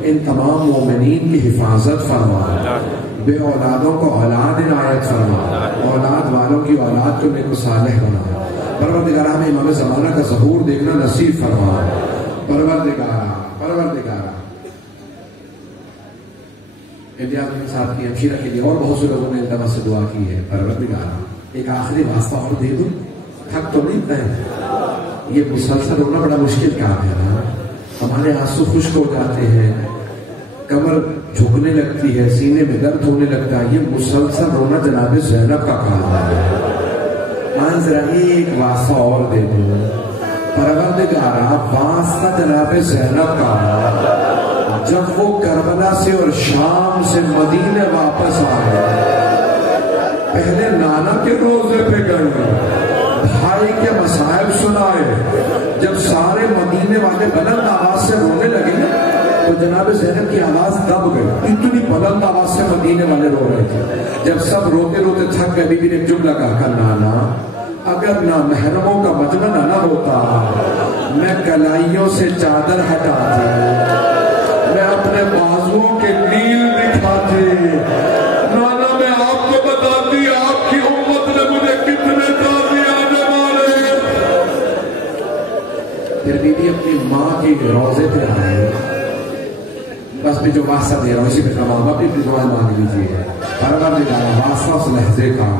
ان تمام مومنین کی حفاظت فرما. بے اولادوں کو اولاد عنایت فرما. اولاد والوں کی اولاد کو نیک و صالح بنا. پروردگار ہمیں امام زمانہ کا ظہور دیکھنا نصیب فرما. پروردگار امتیاز صاحب کی ہمشیرہ کے لیے اور بہت سے لوگوں نے التماس سے دعا کی ہے. پروردگار ایک آخری واسطہ اور دے دوں. تھک تو نہیں پائے. یہ مسلسل ہونا بڑا مشکل کام ہے نا. ہمارے آنسو خشک ہو جاتے ہیں، کمر جھکنے لگتی ہے، سینے میں درد ہونے لگتا ہے. یہ مسلسل رونا جناب زینب کا کام ہے. آئیں ذرا ایک واسطہ اور دے دوں. پروردگار واسطہ جناب زینب کا، جب وہ کربلا سے اور شام سے مدینے واپس آئے، پہلے نانا کے روزے پہ گئے، بھائی کے مصائب سنائے. جب سارے مدینے والے بلند آواز سے رونے لگے تو جناب زینب کی آواز دب گئی. اتنی بلند آواز سے مدینے والے رو رہے تھے. جب سب روتے روتے تھک گئے، بی بی نے ایک جملہ کہا، نانا اگر نہ محرموں کا مجمع نہ ہوتا، میں کلائیوں سے چادر ہٹاتی، میں اپنے بازوؤں کے نیل دکھاتی. نانا میں آپ کو بتاتی آپ کی امت نے مجھے کتنے تازیانے مارے. پھر بی بی اپنی ماں کے روزے پہ آئے. بس بھی جو واسطہ دے رہا ہوں اسی پہ تمام اپنی دعائیں مانگ لیجیے. پروردگار واسطہ اس لحظے کا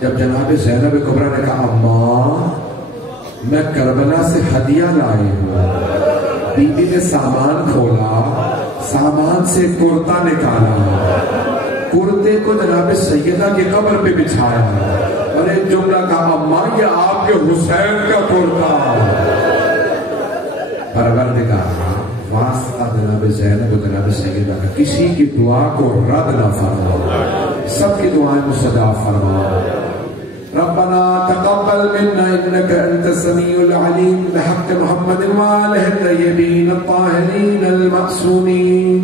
جب جناب زینب کبریٰ نے کہا اماں میں کربلا سے ہدیہ لائی ہوں. بی بی نے سامان کھولا، سامان سے کرتا نکالا، کرتے کو جناب سیدہ کی قبر پہ بچھایا اور ایک جملہ کہا اماں یہ آپ کے حسین کا کرتا. پروردگار واسطہ جناب زینب و جناب سیدہ کا، کسی کی دعا کو رد نہ فرما، سب کی دعائیں مستجاب فرما. ربنا تقبل منا انك انت السميع العليم بحق محمد وآله الطيبين الطاهرين المعصومين.